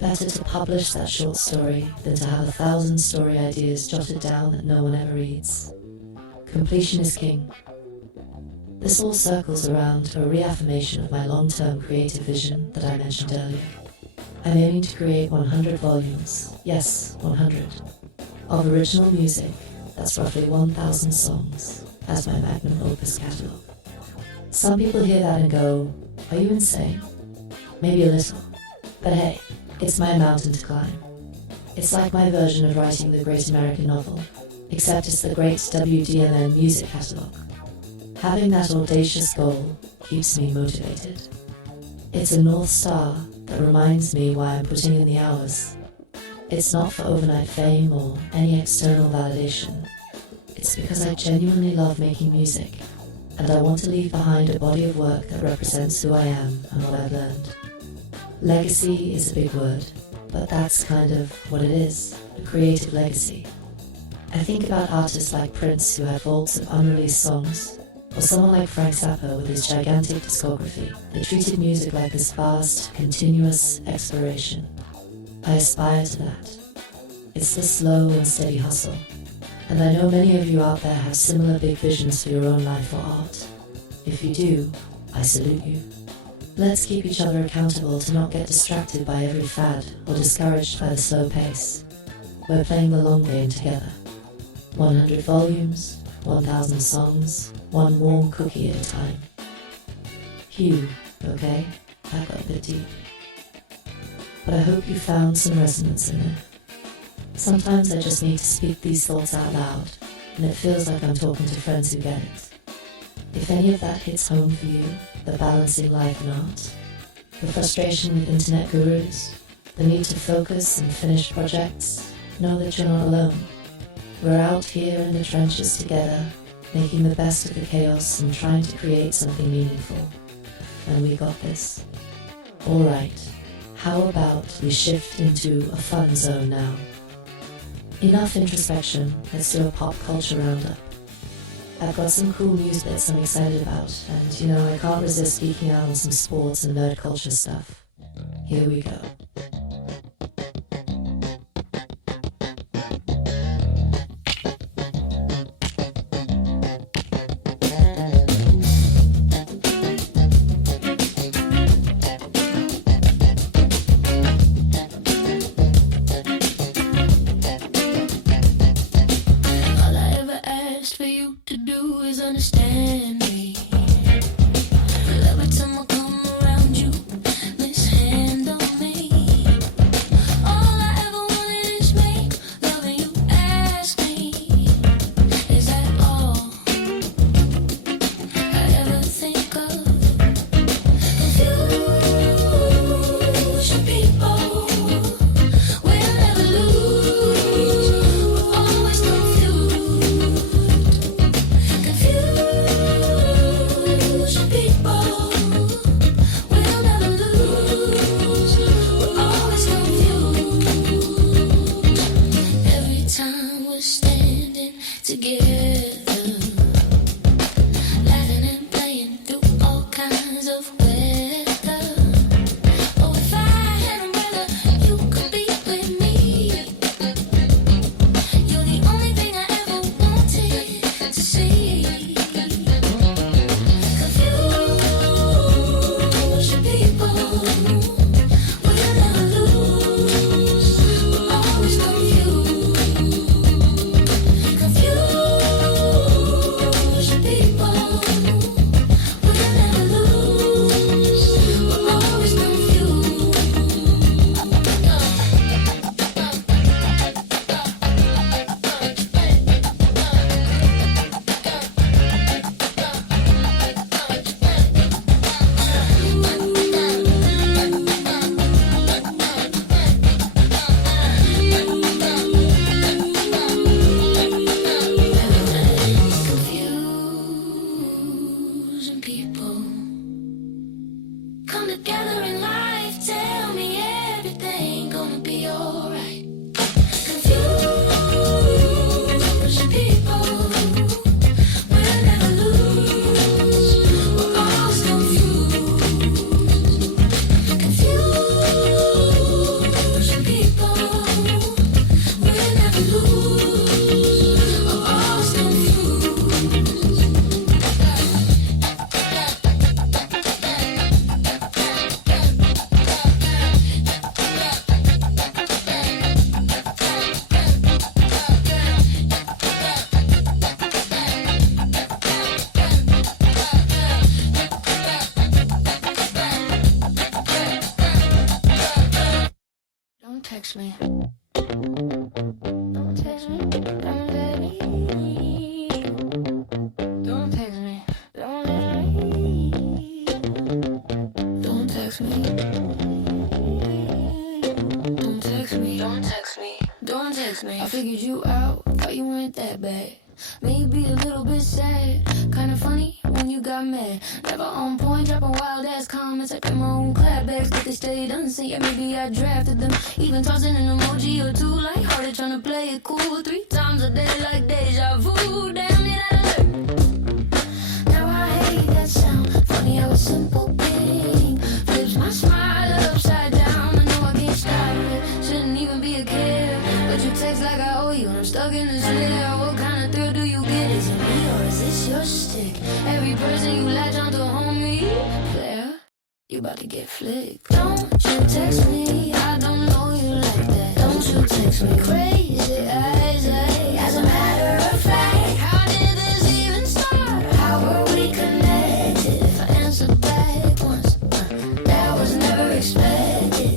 Better to publish that short story than to have 1,000 story ideas jotted down that no one ever reads. Completion is king. This all circles around to a reaffirmation of my long-term creative vision that I mentioned earlier. I'm aiming to create 100 volumes, yes, 100, of original music that's roughly 1,000 songs as my magnum opus catalogue. Some people hear that and go, are you insane? Maybe a little. But hey, it's my mountain to climb. It's like my version of writing the great American novel, except it's the great WDMN music catalogue. Having that audacious goal keeps me motivated. It's a North Star that reminds me why I'm putting in the hours. It's not for overnight fame or any external validation. It's because I genuinely love making music, and I want to leave behind a body of work that represents who I am and what I've learned. Legacy is a big word, but that's kind of what it is, a creative legacy. I think about artists like Prince who had vaults of unreleased songs, or someone like Frank Zappa with his gigantic discography that treated music like this vast, continuous exploration. I aspire to that. It's the slow and steady hustle, and I know many of you out there have similar big visions for your own life or art. If you do, I salute you. Let's keep each other accountable to not get distracted by every fad or discouraged by the slow pace. We're playing the long game together. 100 volumes, 1,000 songs, one warm cookie at a time. Hugh, okay? That got a bit deep. But I hope you found some resonance in it. Sometimes I just need to speak these thoughts out loud, and it feels like I'm talking to friends who get it. If any of that hits home for you, the balancing life and art, the frustration with internet gurus, the need to focus and finish projects, know that you're not alone. We're out here in the trenches together, making the best of the chaos and trying to create something meaningful. And we got this. Alright, how about we shift into a fun zone now? Enough introspection, let's do a pop culture roundup. I've got some cool news bits I'm excited about, and I can't resist geeking out on some sports and nerd culture stuff. Here we go. Understand me. Every time I come around you, mishandle me. All I ever wanted is me, loving you. Ask me, is that all I ever think of? Confusion, people, we'll never lose. We're always confused. Text me. Don't text me. Don't let me. maybe a little bit sad. Kinda funny when you got mad. Never on point, dropping wild ass comments. I put my own clapbacks, but they stayed unseen. Yeah, maybe I drafted them. Even tossing an emoji or two, lighthearted, trying to play it cool 3 times a day, like deja vu. Damn, did I alert? Now I hate that sound. Funny how a simple thing flips my smile upside down. I know I can't stop it. Shouldn't even be a care. But you text like I owe you, and I'm stuck in this layer. What kind of thrill do you get? Is it me or is this your stick? Every person you latch onto, homie, player, you about to get flicked. Don't you text me, I don't know you like that. Don't you text me crazy eyes, as a matter of fact. How did this even start? How were we connected? If I answered back once, that was never expected.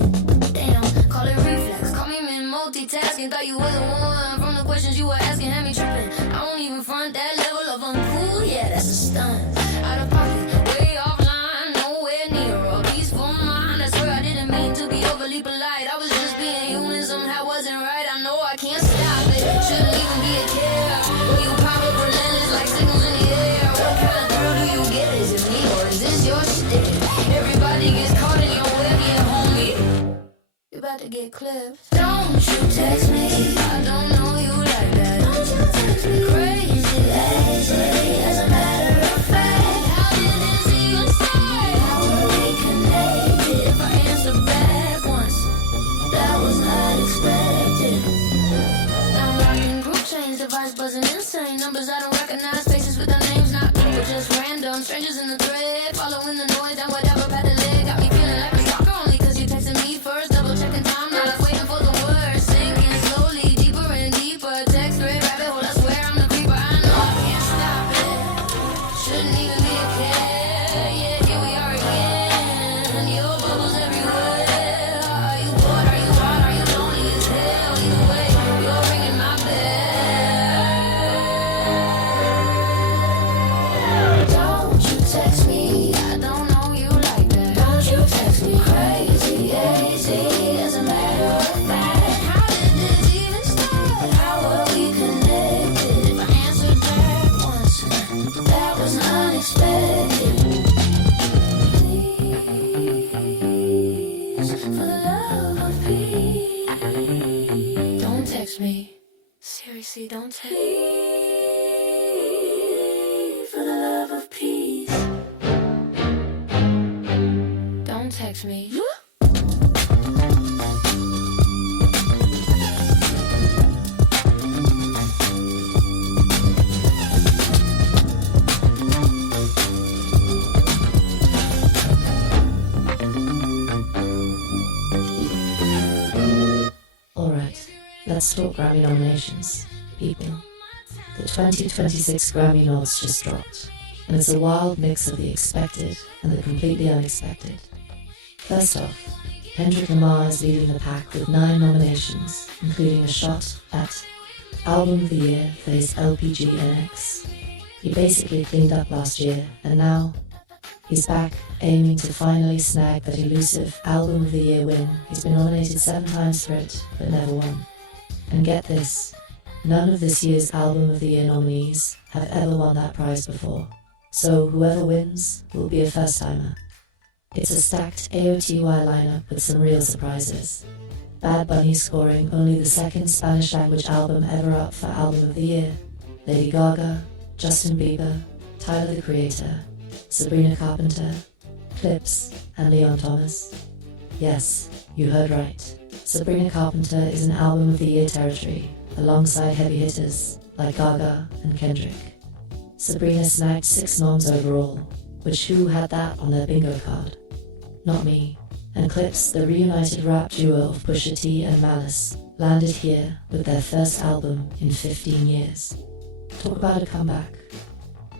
Damn, call it reflex, call me multitasking. Thought you wasn't one from the questions you were asking, had me tripping. I don't even front that level of uncool, yeah, that's a stunt. Out of pocket, way offline, nowhere near a peaceful mind. I swear I didn't mean to be overly polite. I was just being human, somehow wasn't right. I know I can't stop it, shouldn't even be a care. When you pop up relentless like signals in the air. What kind of thrill do you get? Is it me or is this your stick? Everybody gets caught in your web, yeah, homie. You about to get clipped. Don't you text me, I don't know you like that. Don't you text me crazy, as a matter of fact. How did this even start? How were we connected? If I answer back once, that was unexpected. Now rocking group chains, device buzzing insane. Numbers I don't recognize, faces with their names not people, just random strangers in the thread. Following the noise and whatever path the leg. Got me feeling like a stalker only cause you texted me first. Double checking time, now I'm waiting for the words. Sinking slowly, deeper and deeper. Text thread, rabbit hole, I swear I'm the creeper. I know I can't stop it, shouldn't even be a care. Yeah, here we are again. Your bubbles everywhere. Are you bored? Are you hot? Are you lonely as hell? Either way, you're ringing my bell. Don't you text me, I don't know you like that. Don't you text me crazy, as a matter of fact. How did this even start? How were we connected? If I answered back once, that was unexpected. Please, for the love of peace, don't text me. Seriously, don't text me. For the love of peace, don't text me. Alright, let's talk Grammy nominations, people. The 2026 Grammy nods just dropped, and it's a wild mix of the expected and the completely unexpected. First off, Kendrick Lamar is leading the pack with 9 nominations, including a shot at Album of the Year for his LPG NX. He basically cleaned up last year, and now he's back, aiming to finally snag that elusive Album of the Year win. He's been nominated 7 times for it, but never won. And get this, none of this year's Album of the Year nominees have ever won that prize before. So whoever wins will be a first-timer. It's a stacked AOTY lineup with some real surprises. Bad Bunny scoring only the 2nd Spanish-language album ever up for Album of the Year. Lady Gaga, Justin Bieber, Tyler the Creator, Sabrina Carpenter, Clips, and Leon Thomas. Yes, you heard right. Sabrina Carpenter is in Album of the Year territory, alongside heavy hitters like Gaga and Kendrick. Sabrina snagged 6 noms overall, which who had that on their bingo card? Not me. And Clips, the reunited rap duo of Pusha T and Malice, landed here with their first album in 15 years. Talk about a comeback.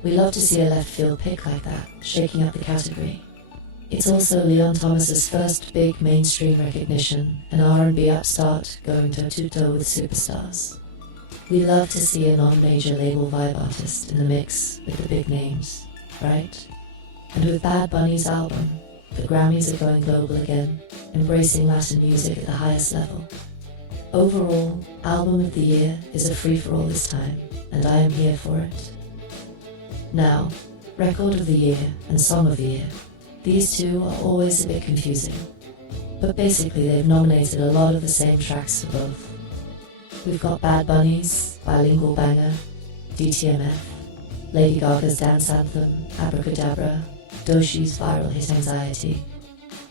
We love to see a left field pick like that, shaking up the category. It's also Leon Thomas's first big mainstream recognition, an R&B upstart going toe-to-toe with superstars. We love to see a non-major label vibe artist in the mix with the big names, right? And with Bad Bunny's album, the Grammys are going global again, embracing Latin music at the highest level. Overall, Album of the Year is a free-for-all this time, and I am here for it. Now, Record of the Year and Song of the Year. These two are always a bit confusing, but basically they've nominated a lot of the same tracks for both. We've got Bad Bunny's Bilingual Banger, DTMF, Lady Gaga's Dance Anthem, Abracadabra, Doshi's viral hit Anxiety,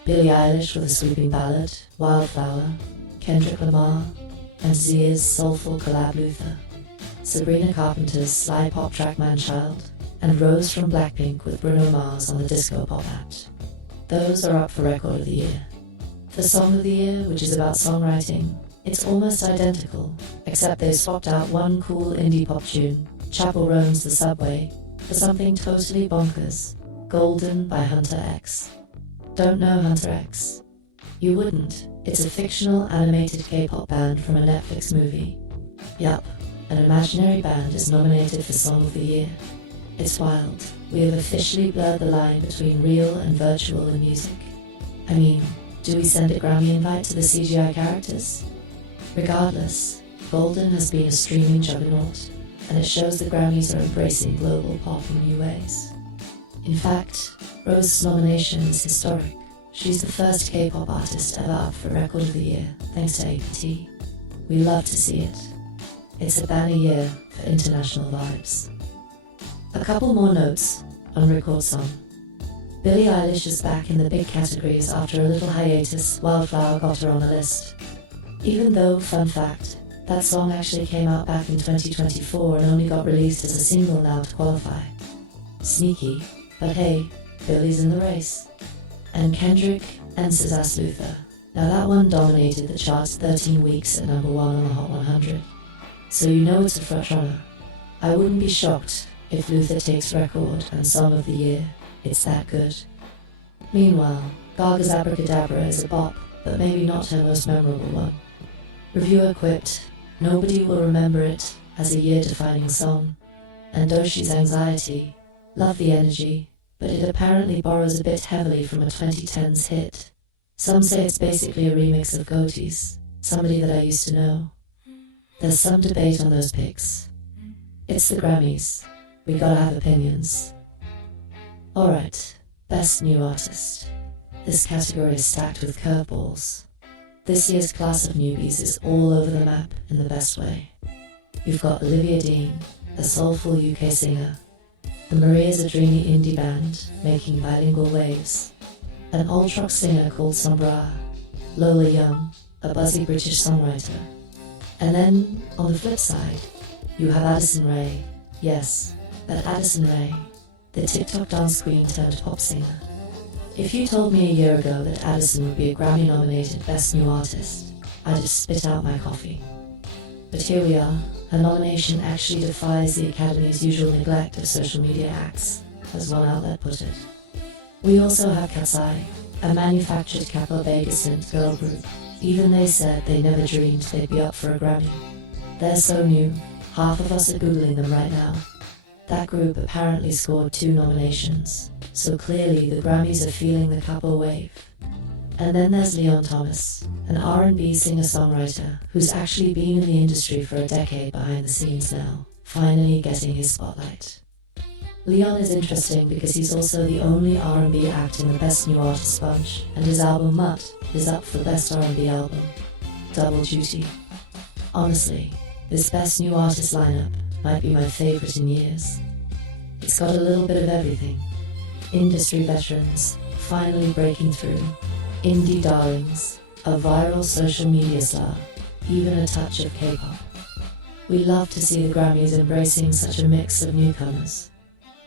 Billie Eilish with a sweeping ballad, Wildflower, Kendrick Lamar, and Zia's soulful collab Luther, Sabrina Carpenter's sly pop track Manchild, and Rose from Blackpink with Bruno Mars on the disco pop act. Those are up for Record of the Year. For Song of the Year, which is about songwriting, it's almost identical, except they've swapped out one cool indie pop tune, Chapel Roan's The Subway, for something totally bonkers, Golden by Hunter X. Don't know Hunter X? You wouldn't. It's a fictional animated K-pop band from a Netflix movie. Yup, an imaginary band is nominated for Song of the Year. It's wild. We have officially blurred the line between real and virtual in music. I mean, do we send a Grammy invite to the CGI characters? Regardless, Golden has been a streaming juggernaut, and it shows the Grammys are embracing global pop in new ways. In fact, Rose's nomination is historic. She's the first K-pop artist ever up for Record of the Year, thanks to APT. We love to see it. It's a banner year for international vibes. A couple more notes on Record Song. Billie Eilish is back in the big categories after a little hiatus. Wildflower got her on the list. Even though, fun fact, that song actually came out back in 2024 and only got released as a single now to qualify. Sneaky, but hey, Billie's in the race. And Kendrick and SZA's Luther. Now that one dominated the charts 13 weeks at number 1 on the Hot 100. So you know it's a frontrunner. I wouldn't be shocked if Luther takes Record and Song of the Year. It's that good. Meanwhile, Gaga's Abracadabra is a bop, but maybe not her most memorable one. Reviewer quipped, nobody will remember it as a year-defining song. And Doshi's Anxiety, love the energy, but it apparently borrows a bit heavily from a 2010s hit. Some say it's basically a remix of Goatee's, somebody that I used to know. There's some debate on those picks. It's the Grammys. We gotta have opinions. Alright, Best New Artist. This category is stacked with curveballs. This year's class of newbies is all over the map in the best way. You've got Olivia Dean, a soulful UK singer. The Maria's a dreamy indie band, making bilingual waves. An alt-rock singer called Sombra. Lola Young, a buzzy British songwriter. And then, on the flip side, you have Addison Rae. Yes, that Addison Rae, the TikTok dance queen turned pop singer. If you told me a year ago that Addison would be a Grammy-nominated Best New Artist, I'd have spit out my coffee. But here we are. Her nomination actually defies the Academy's usual neglect of social media acts, as one outlet put it. We also have Cat's Eye, a manufactured Capo Vegas synth girl group. Even they said they never dreamed they'd be up for a Grammy. They're so new, half of us are Googling them right now. That group apparently scored 2 nominations, so clearly the Grammys are feeling the Capo wave. And then there's Leon Thomas, an R&B singer-songwriter who's actually been in the industry for a decade behind the scenes now, finally getting his spotlight. Leon is interesting because he's also the only R&B act in the Best New Artist bunch, and his album Mutt is up for Best R&B Album. Double duty. Honestly, this Best New Artist lineup might be my favorite in years. It's got a little bit of everything. Industry veterans, finally breaking through. Indie darlings, a viral social media star, even a touch of K-pop. We love to see the Grammys embracing such a mix of newcomers.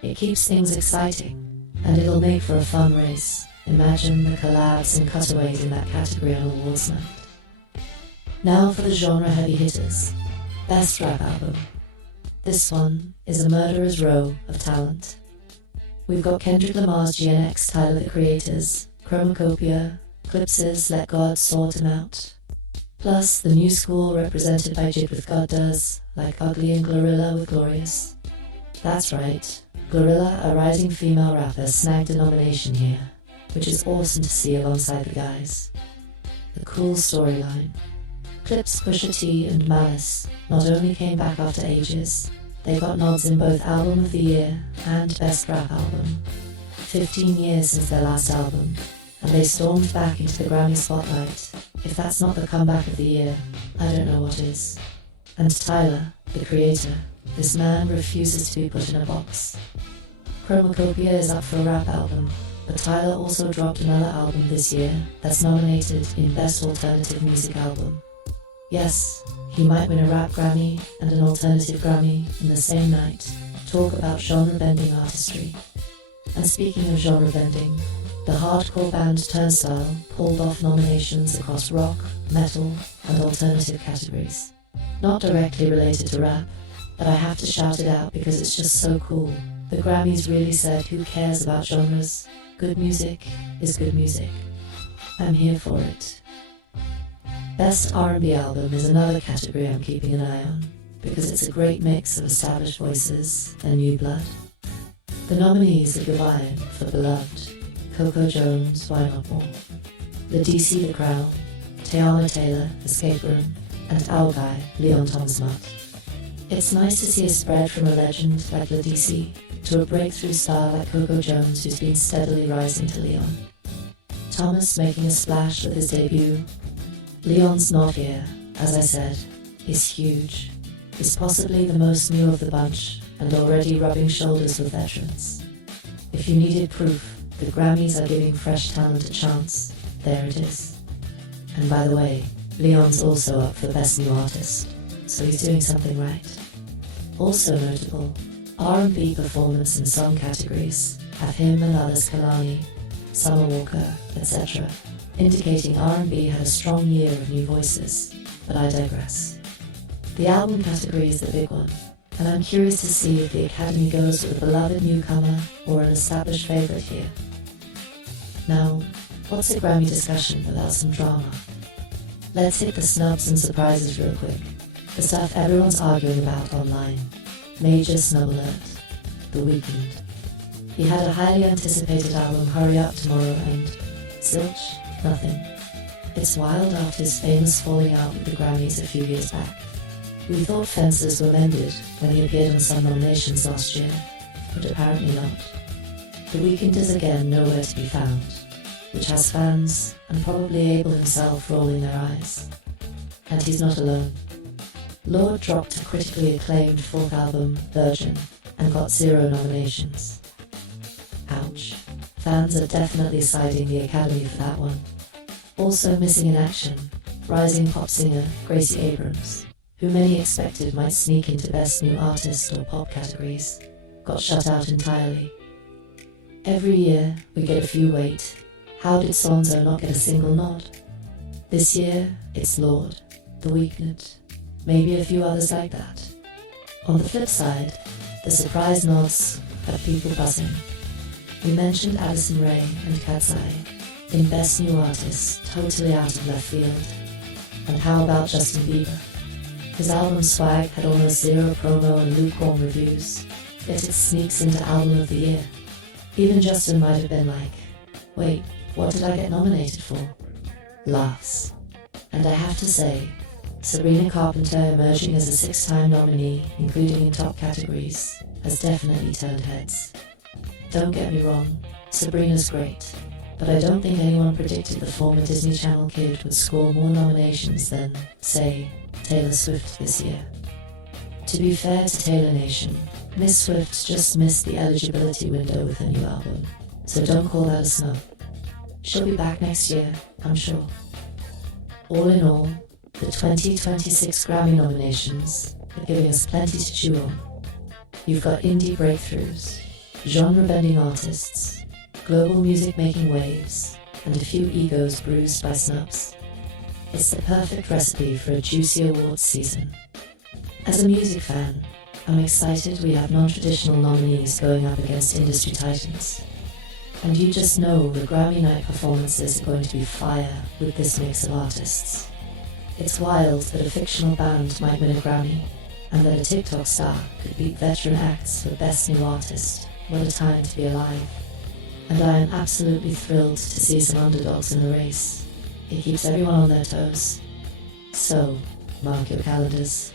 It keeps things exciting, and it'll make for a fun race. Imagine the collabs and cutaways in that category on awards night. Now for the genre heavy hitters. Best Rap Album. This one is a murderer's row of talent. We've got Kendrick Lamar's GNX, Tyler the Creator's, Chromacopia, Clips's Let God Sort 'Em Out. Plus the new school represented by Jid with God Does, Like Ugly and Glorilla with Glorious. That's right, Glorilla, a rising female rapper, snagged a nomination here, which is awesome to see alongside the guys. The cool storyline. Clips Pusha T and Malice not only came back after ages, they got nods in both Album of the Year and Best Rap Album. 15 years since their last album, and they stormed back into the Grammy spotlight. If that's not the comeback of the year, I don't know what is. And Tyler, the creator, this man refuses to be put in a box. Chromacopia is up for a rap album, but Tyler also dropped another album this year that's nominated in Best Alternative Music Album. Yes, he might win a rap Grammy and an alternative Grammy in the same night. Talk about genre-bending artistry. And speaking of genre-bending, the hardcore band Turnstile pulled off nominations across rock, metal, and alternative categories. Not directly related to rap, but I have to shout it out because it's just so cool. The Grammys really said, who cares about genres? Good music is good music. I'm here for it. Best R&B Album is another category I'm keeping an eye on, because it's a great mix of established voices and new blood. The nominees are Gavine for Beloved, Coco Jones, Why Not More, Ladisi The Crown, Teyana Taylor, Escape Room, and Owl Guy, Leon Thomas Mutt. It's nice to see a spread from a legend like Ladisi to a breakthrough star like Coco Jones, who's been steadily rising to Leon. Thomas making a splash with his debut. Leon's Not Here, as I said, is huge. He's possibly the most new of the bunch, and already rubbing shoulders with veterans. If you needed proof, the Grammys are giving fresh talent a chance. There it is. And by the way, Leon's also up for Best New Artist, so he's doing something right. Also notable, R&B performance and song categories have him and others Kalani, Summer Walker, etc., indicating R&B had a strong year of new voices, but I digress. The album category is the big one, and I'm curious to see if the Academy goes with a beloved newcomer or an established favourite here. Now, what's a Grammy discussion without some drama? Let's hit the snubs and surprises real quick. The stuff everyone's arguing about online. Major snub alert. The Weeknd. He had a highly anticipated album, Hurry Up Tomorrow, and zilch, nothing. It's wild after his famous falling out with the Grammys a few years back. We thought fences were mended when he appeared on some nominations last year, but apparently not. The Weeknd is again nowhere to be found, which has fans, and probably Abel himself, rolling their eyes. And he's not alone. Lorde dropped a critically acclaimed fourth album, Virgin, and got 0 nominations. Ouch. Fans are definitely siding the Academy for that one. Also missing in action, rising pop singer Gracie Abrams, who many expected might sneak into Best New Artist or Pop categories, got shut out entirely. Every year, we get a few wait. How did so-and-so not get a single nod? This year, it's Lorde, The Weeknd, maybe a few others like that. On the flip side, the surprise nods have people buzzing. We mentioned Addison Rae and Cat's Eye in Best New Artist, totally out of left field. And how about Justin Bieber? His album Swag had almost 0 promo and lukewarm reviews, yet it sneaks into Album of the Year. Even Justin might have been like, wait, what did I get nominated for? Laughs. And I have to say, Sabrina Carpenter emerging as a 6-time nominee, including in top categories, has definitely turned heads. Don't get me wrong, Sabrina's great, but I don't think anyone predicted the former Disney Channel kid would score more nominations than, say, Taylor Swift this year. To be fair to Taylor Nation, Miss Swift just missed the eligibility window with her new album, so don't call that a snub. She'll be back next year, I'm sure. All in all, the 2026 Grammy nominations are giving us plenty to chew on. You've got indie breakthroughs, genre-bending artists, global music making waves, and a few egos bruised by snubs. It's the perfect recipe for a juicy awards season. As a music fan, I'm excited we have non-traditional nominees going up against industry titans. And you just know the Grammy night performances are going to be fire with this mix of artists. It's wild that a fictional band might win a Grammy, and that a TikTok star could beat veteran acts for Best New Artist. What a time to be alive. And I am absolutely thrilled to see some underdogs in the race. It keeps everyone on their toes. So, mark your calendars.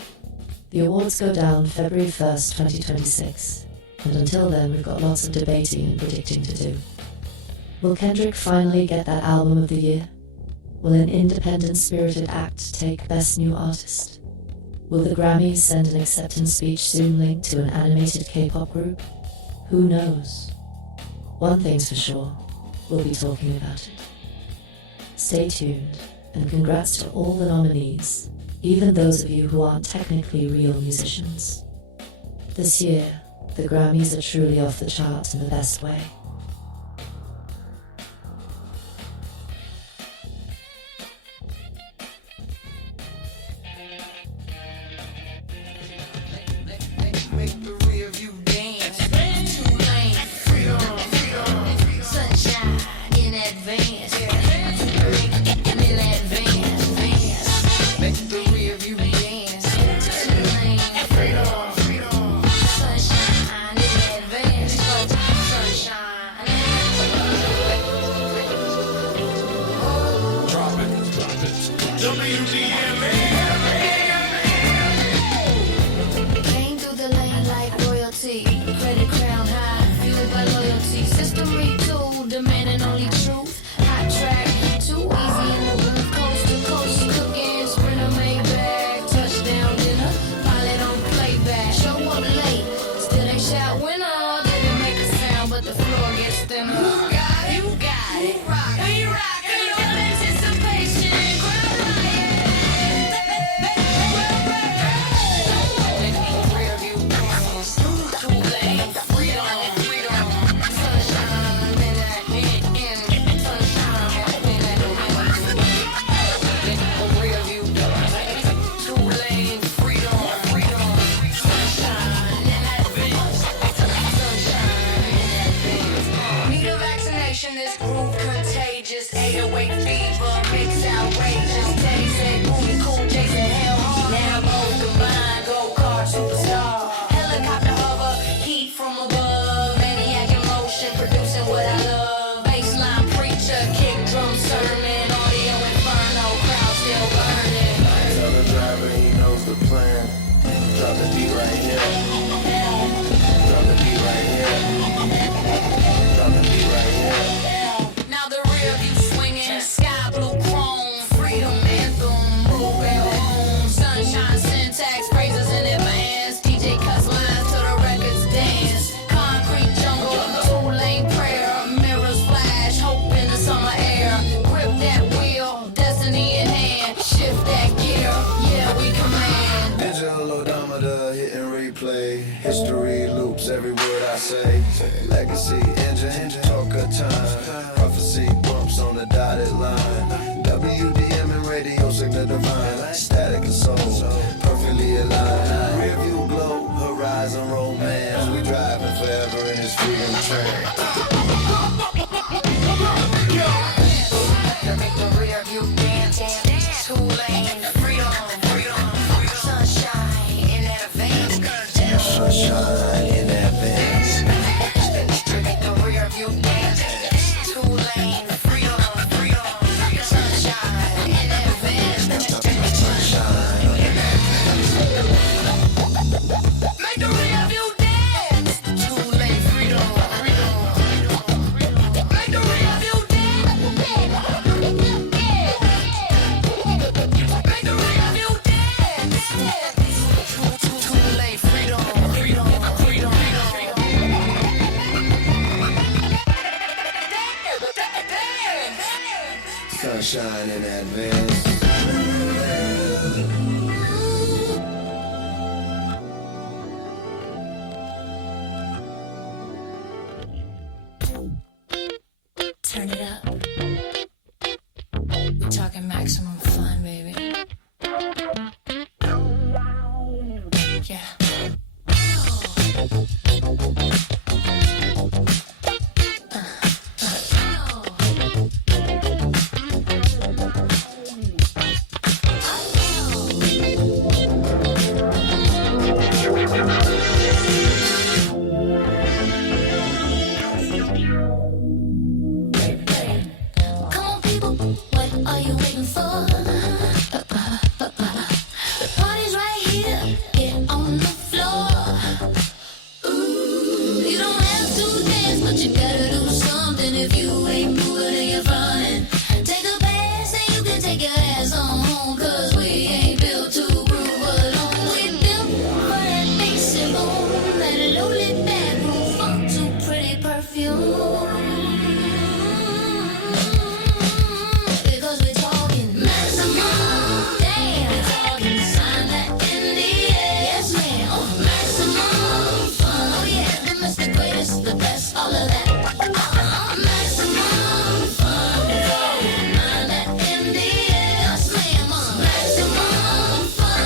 The awards go down February 1st, 2026, and until then we've got lots of debating and predicting to do. Will Kendrick finally get that album of the year? Will an independent-spirited act take Best New Artist? Will the Grammys send an acceptance speech soon linked to an animated K-pop group? Who knows? One thing's for sure, we'll be talking about it. Stay tuned, and congrats to all the nominees, even those of you who aren't technically real musicians. This year, the Grammys are truly off the charts in the best way. Make the rear view dance. Too late. Freedom. Sunshine in advance. In advance. Make the rear view dance. Too late. Freedom. Sunshine in advance. Sunshine. Drop it. WDMN. Came through the lane like royalty. Credit crown high, fueled by loyalty. System retooled, demanding only truth. Hot track, too easy in the booth. Coast to coast, cooking, sprinter Maybach. Touchdown dinner, pilot on playback. Show up late, still they shout winner. Didn't make a sound, but the floor gets thinner. You got it. We rock. Feel anticipation. Crowd riot. Rear view dance. Too late. Freedom. Sunshine in that in. Sunshine in that rear view dance. Too late. Freedom. Sunshine in that sunshine in that. Need a vaccination. This groove contagious. 808 fever makes outrageous. Teddy said, "Booty cool." Jason hell hard. Now both combined. Go kart superstar. Helicopter hover. Heat from above. Maniac in motion. Producing what I love. Baseline preacher. Kick drum sermon. Audio inferno. Crowd still burning. Tell the driver he knows the plan. Drop the beat right here. Drop the beat right here. Drop the beat right here. Now the rear view swinging, sky blue chrome, freedom anthem, mobile home, sunshine syntax, praises in advance. DJ cuts lines till the records dance. Concrete jungle, two-lane prayer, mirrors flash, hope in the summer air. Grip that wheel, destiny in hand, shift that gear, yeah we command. Digital odometer, hit and replay. History loops every word I say. Legacy engine, talk of time. Prophecy bumps on the dotted line. WDMN radio, signal divine. Static and soul, perfectly aligned. Rear view glow, horizon romance. We driving forever in this freedom train. Make the rear view dance. Too late. Freedom. Sunshine in advance. Sunshine in advance. Make the rear view dance. Too late. Freedom. Sunshine in advance. Sunshine in Make the rear view dance. Too late. Freedom. Make the rear view dance. Make the rear view dance. Too late. Freedom. Sunshine in advance. Turn it up. We're talking maximum fun, baby. Yeah. you gotta do something. If you ain't moving and you're frontin', take the pass and you can take your ass on home. Cause we ain't built to groove alone. We built for that basic boom, that lonely bedroom funk to pretty perfume. Because we're talking maximum, damn. We're talking sign that in the air, yes ma'am. Maximum fun, oh yeah, them is the greatest, the best, all of that. Maximum fun, mind that in the air, yes ma'am. Maximum fun,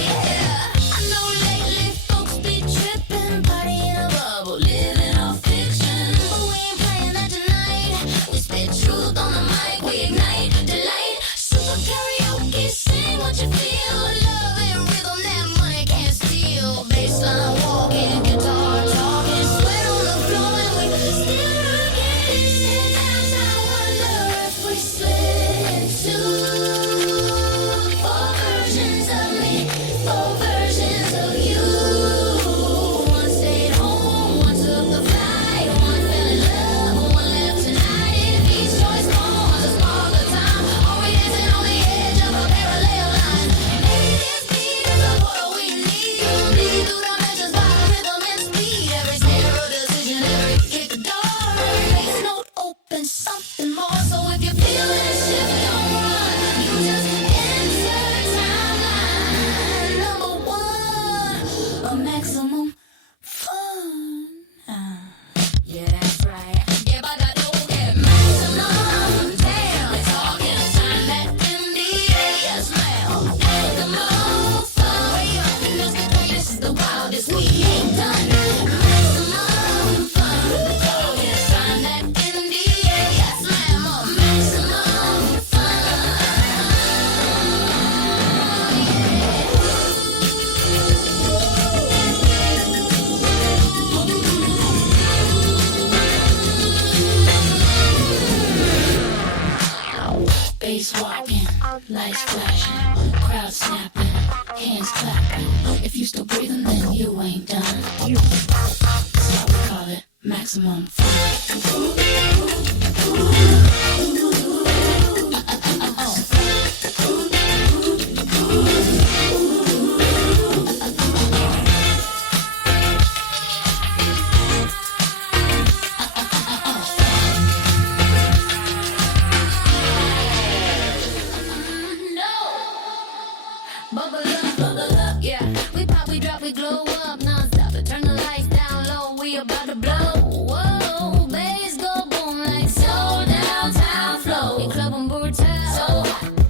yeah. I know lately folks be tripping, party in a bubble, living off fiction. But we ain't playing that tonight. We spit truth on the mic, we ignite delight. Super karaoke, sing what you feel. Love and rhythm that money can't steal. Baseline walking, guitar talking, sweat on the floor and we still rocking. Sometimes I wonder if we split into four versions of me, four versions of you. One stayed home, one took the flight, one fell in love, one left tonight. If each choice comes a spark of time, are we dancing on the edge of a parallel line? Maybe this beat is a portal we need. Bleed through dimensions by rhythm and speed. Every snare a decision, every kick a door, every bass note opens something more. So if you're feeling a shift, don't run. You just enter timeline number one, a maximum fun. Yeah, that's right. Yeah, but I don't get maximum. Damn, it's talking sign that in the air, yes ma'am. Maximum fun. Way up, this the greatest, the wildest we ain't done. Maximum fun. Talking sign that in the air, yes ma'am. Maximum fun. Bass walking, lights flashing, crowd snapping, hands clapping. If you still breathing, then you ain't done. That's why we call it maximum fun. Bubble up, yeah. We pop, we drop, we glow up non-stop. To turn the lights down low, we about to blow. Whoa, bass go boom like so downtown flow. I klubben brutal, so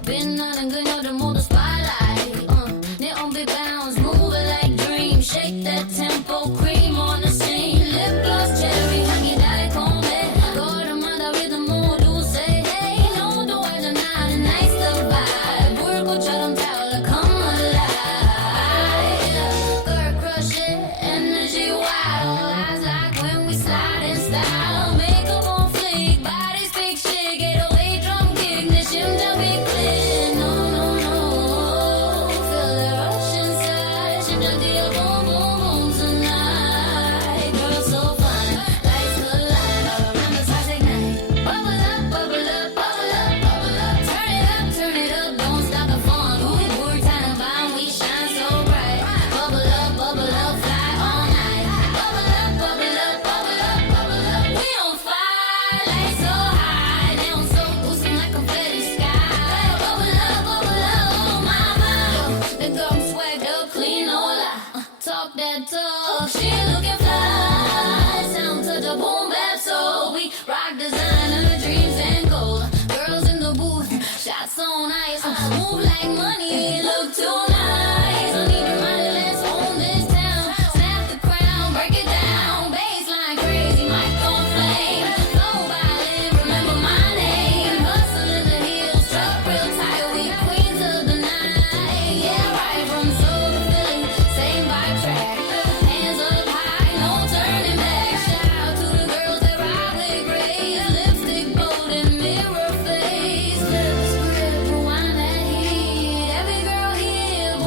binnen gunnar de mot spotlight. Neon big bounce, moving like dream. Shake that tempo, cream on the scene. Lip gloss, cherry, honey, dale con me. Går de andra rhythm och du säger hey. No, då är det not a nice to vibe. Work och tja de towel, come alive. Girl crush it, energy wild. Eyes like when we slide in style. Makeup on fleek, body speak shit. Get away drum kick, ignition jump big click. No, no, no. Feel the rush inside. Shit just get your boom, boom, boom tonight. Girl so fine, lights collide all around the toxic night. Bubble up, bubble up, bubble up, bubble up. Turn it up, don't stop the fun. We're time bomb, we shine so bright. Bubble up, fly all night. Bubble up, bubble up, bubble up, bubble up. We on fire, lights so high. Neon so boosting like confetti sky. Bubble up, oh mama. The girl swagged up, clean, no lie. Talk that talk, she looking fly. Sound to the boom bap, so we rock designer dreams and gold. Girls in the booth, shots on ice. Move like money, look too nice. I need your money, let's own this town. Snap the crown, break it down. Baseline crazy, mic on flame. Flow by live, remember my name. Hustle in the hills, truck real tight. We queens of the night. Yeah, right from soul to Philly, same vibe track. Hands up high, no turning back. Shout out to the girls that ride with grace. Lipstick bold and mirror face. Lips grip, rewind that heat. Every girl here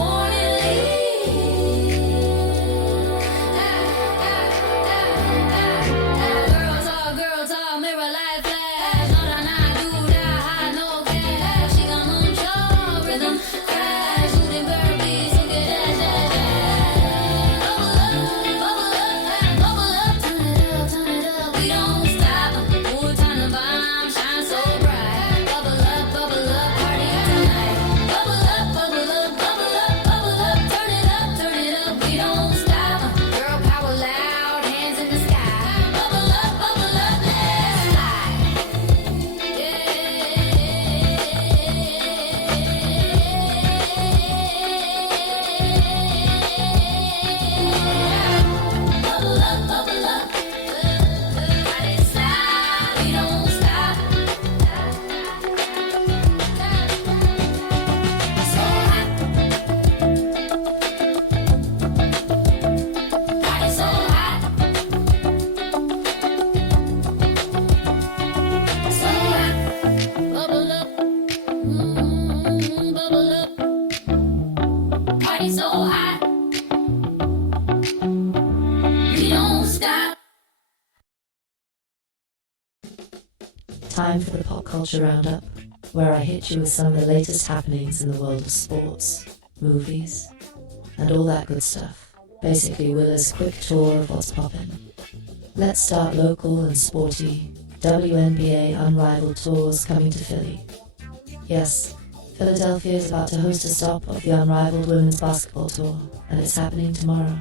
Time for the pop culture roundup, where I hit you with some of the latest happenings in the world of sports, movies, and all that good stuff. Basically Willa's quick tour of what's poppin'. Let's start local and sporty. WNBA Unrivaled tours coming to Philly. Yes, Philadelphia is about to host a stop of the Unrivaled Women's Basketball Tour, and it's happening tomorrow,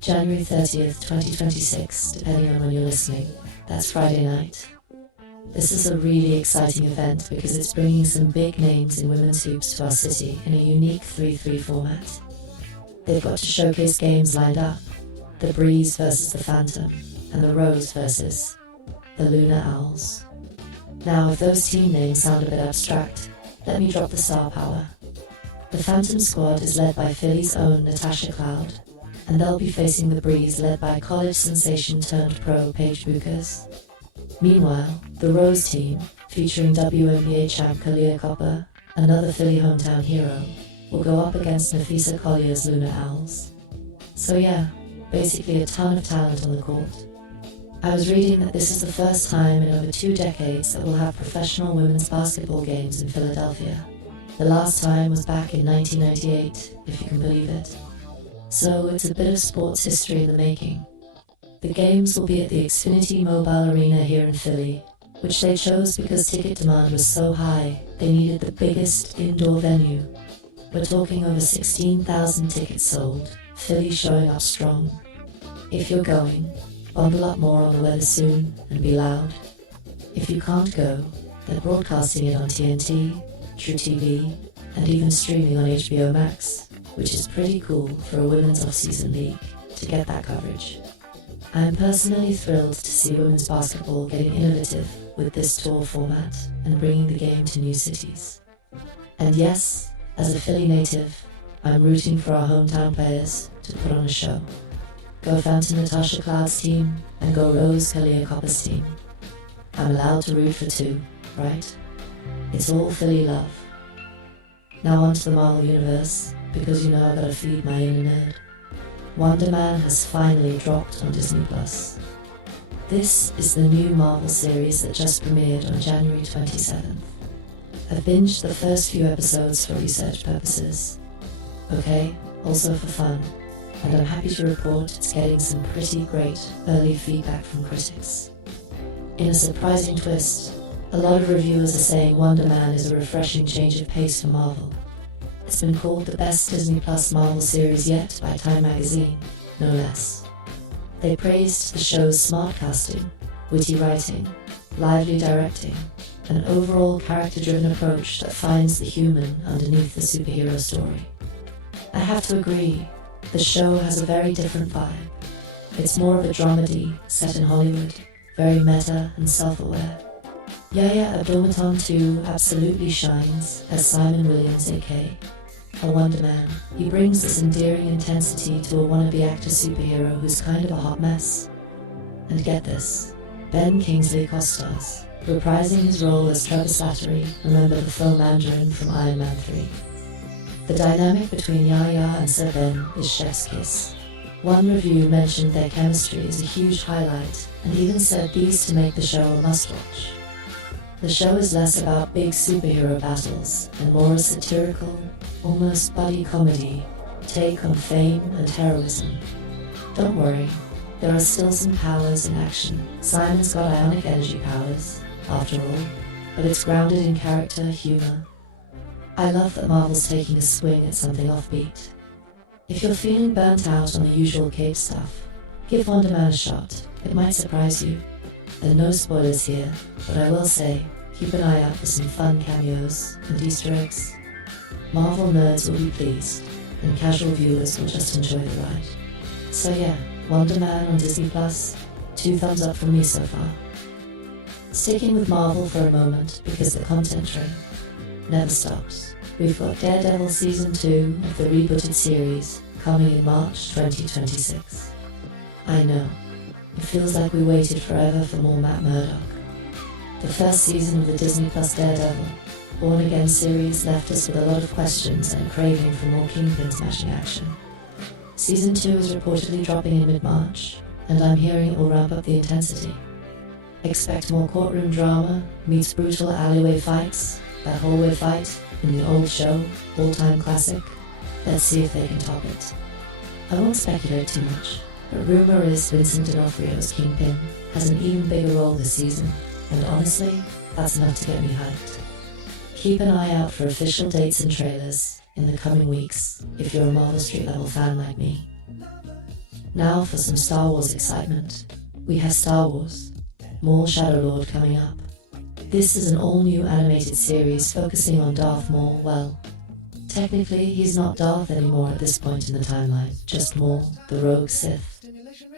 January 30th, 2026, depending on when you're listening. That's Friday night. This is a really exciting event because it's bringing some big names in women's hoops to our city in a unique 3-3 format. They've got to showcase games lined up: the Breeze versus the Phantom, and the Rose versus the Lunar Owls. Now, if those team names sound a bit abstract, let me drop the star power. The Phantom squad is led by Philly's own Natasha Cloud, and they'll be facing the Breeze led by college sensation turned pro Paige Buchers. Meanwhile, the Rose team, featuring WNBA champ Kalia Copper, another Philly hometown hero, will go up against Nafisa Collier's Lunar Owls. So yeah, basically a ton of talent on the court. I was reading that this is the first time in over 2 decades that we'll have professional women's basketball games in Philadelphia. The last time was back in 1998, if you can believe it. So it's a bit of sports history in the making. The games will be at the Xfinity Mobile Arena here in Philly, which they chose because ticket demand was so high they needed the biggest indoor venue. We're talking over 16,000 tickets sold, Philly showing up strong. If you're going, bundle up more on the weather soon and be loud. If you can't go, they're broadcasting it on TNT, True TV, and even streaming on HBO Max, which is pretty cool for a women's off-season league to get that coverage. I am personally thrilled to see women's basketball getting innovative with this tour format and bringing the game to new cities. And yes, as a Philly native, I'm rooting for our hometown players to put on a show. Go Phantom Natasha Cloud's team and go Rose Kalia Copper's team. I'm allowed to root for 2, right? It's all Philly love. Now onto the Marvel Universe, because you know I gotta feed my inner nerd. Wonder Man has finally dropped on Disney+. This is the new Marvel series that just premiered on January 27th. I've binged the first few episodes for research purposes. Okay, also for fun, and I'm happy to report it's getting some pretty great early feedback from critics. In a surprising twist, a lot of reviewers are saying Wonder Man is a refreshing change of pace for Marvel. It's been called the best Disney Plus Marvel series yet by Time magazine, no less. They praised the show's smart casting, witty writing, lively directing, an overall character-driven approach that finds the human underneath the superhero story. I have to agree, the show has a very different vibe. It's more of a dramedy set in Hollywood, very meta and self-aware. Yahya Abdul-Mateen too absolutely shines as Simon Williams a.k.a. a Wonder Man. He brings this endearing intensity to a wannabe actor superhero who's kind of a hot mess. And get this, Ben Kingsley co-stars, reprising his role as Trevor Slattery, remember the Phil Mandarin from Iron Man 3. The dynamic between Yahya and Sir Ben is chef's kiss. One review mentioned their chemistry as a huge highlight, and even said these to make the show a must-watch. The show is less about big superhero battles and more a satirical, almost buddy comedy take on fame and heroism. Don't worry, there are still some powers in action. Simon's got ionic energy powers, after all, but it's grounded in character, humor. I love that Marvel's taking a swing at something offbeat. If you're feeling burnt out on the usual cape stuff, give Wonder Man a shot. It might surprise you. There are no spoilers here, but I will say, keep an eye out for some fun cameos and Easter eggs. Marvel nerds will be pleased, and casual viewers will just enjoy the ride. So yeah, Wonder Man on Disney+, 2 thumbs up from me so far. Sticking with Marvel for a moment, because the content train never stops. We've got Daredevil Season 2 of the rebooted series coming in March 2026. I know, it feels like we waited forever for more Matt Murdock. The first season of the Disney Plus Daredevil, Born Again series left us with a lot of questions and a craving for more Kingpin smashing action. Season 2 is reportedly dropping in mid-March, and I'm hearing it will ramp up the intensity. Expect more courtroom drama meets brutal alleyway fights, that hallway fight in the old show, all-time classic. Let's see if they can top it. I won't speculate too much, but rumor is Vincent D'Onofrio's Kingpin has an even bigger role this season, and honestly, that's enough to get me hyped. Keep an eye out for official dates and trailers in the coming weeks if you're a Marvel Street level fan like me. Now for some Star Wars excitement. We have Star Wars, Maul Shadowlord coming up. This is an all-new animated series focusing on Darth Maul. Well, technically he's not Darth anymore at this point in the timeline, just Maul, the rogue Sith.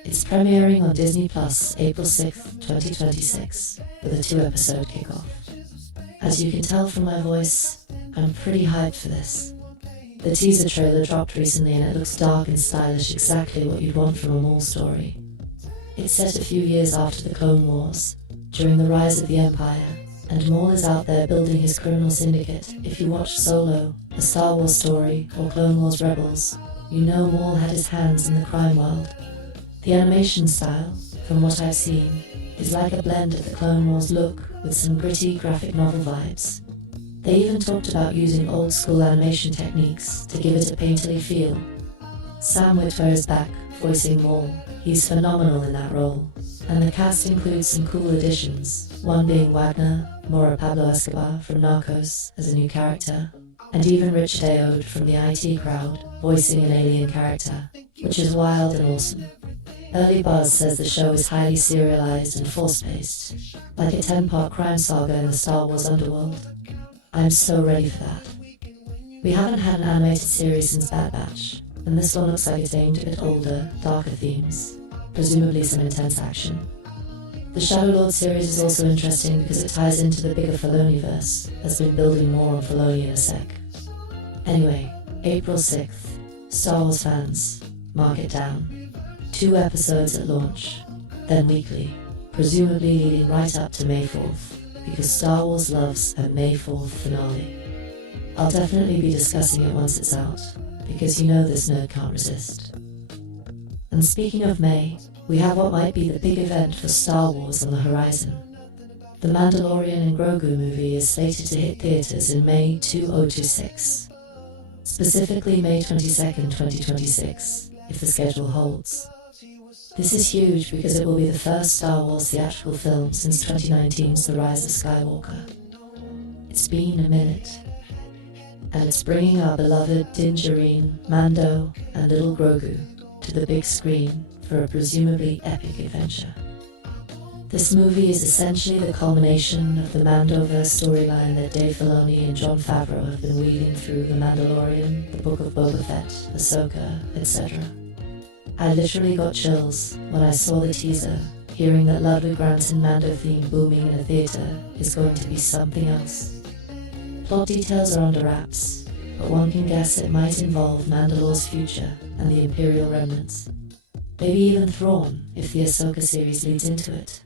It's premiering on Disney Plus April 6th, 2026, with a 2-episode kickoff. As you can tell from my voice, I'm pretty hyped for this. The teaser trailer dropped recently and it looks dark and stylish, exactly what you'd want from a Maul story. It's set a few years after the Clone Wars, during the rise of the Empire, and Maul is out there building his criminal syndicate. If you watch Solo, A Star Wars Story, or Clone Wars Rebels, you know Maul had his hands in the crime world. The animation style, from what I've seen, is like a blend of the Clone Wars look with some gritty graphic novel vibes. They even talked about using old-school animation techniques to give it a painterly feel. Sam Witwer is back, voicing Maul. He's phenomenal in that role, and the cast includes some cool additions, one being Wagner, Mora Pablo Escobar from Narcos as a new character, and even Rich Daoud from the IT Crowd, voicing an alien character, which is wild and awesome. Early buzz says the show is highly serialized and force-paced, like a 10-part crime saga in the Star Wars underworld. I'm so ready for that. We haven't had an animated series since Bad Batch, and this one looks like it's aimed at a bit older, darker themes, presumably some intense action. The Shadowlord series is also interesting because it ties into the bigger Filoniverse, has been building more on Filoni in a sec. Anyway, April 6th, Star Wars fans, mark it down. 2 episodes at launch, then weekly, presumably leading right up to May 4th, because Star Wars loves a May 4th finale. I'll definitely be discussing it once it's out, because you know this nerd can't resist. And speaking of May, we have what might be the big event for Star Wars on the horizon. The Mandalorian and Grogu movie is slated to hit theaters in May 2026. Specifically May 22nd, 2026, if the schedule holds. This is huge because it will be the first Star Wars theatrical film since 2019's The Rise of Skywalker. It's been a minute. And it's bringing our beloved Din Djarin, Mando, and little Grogu to the big screen for a presumably epic adventure. This movie is essentially the culmination of the Mandoverse storyline that Dave Filoni and Jon Favreau have been weaving through The Mandalorian, The Book of Boba Fett, Ahsoka, etc. I literally got chills when I saw the teaser, hearing that Ludwig Göransson Mando theme booming in a theater is going to be something else. Plot details are under wraps, but one can guess it might involve Mandalore's future and the Imperial remnants. Maybe even Thrawn, if the Ahsoka series leads into it.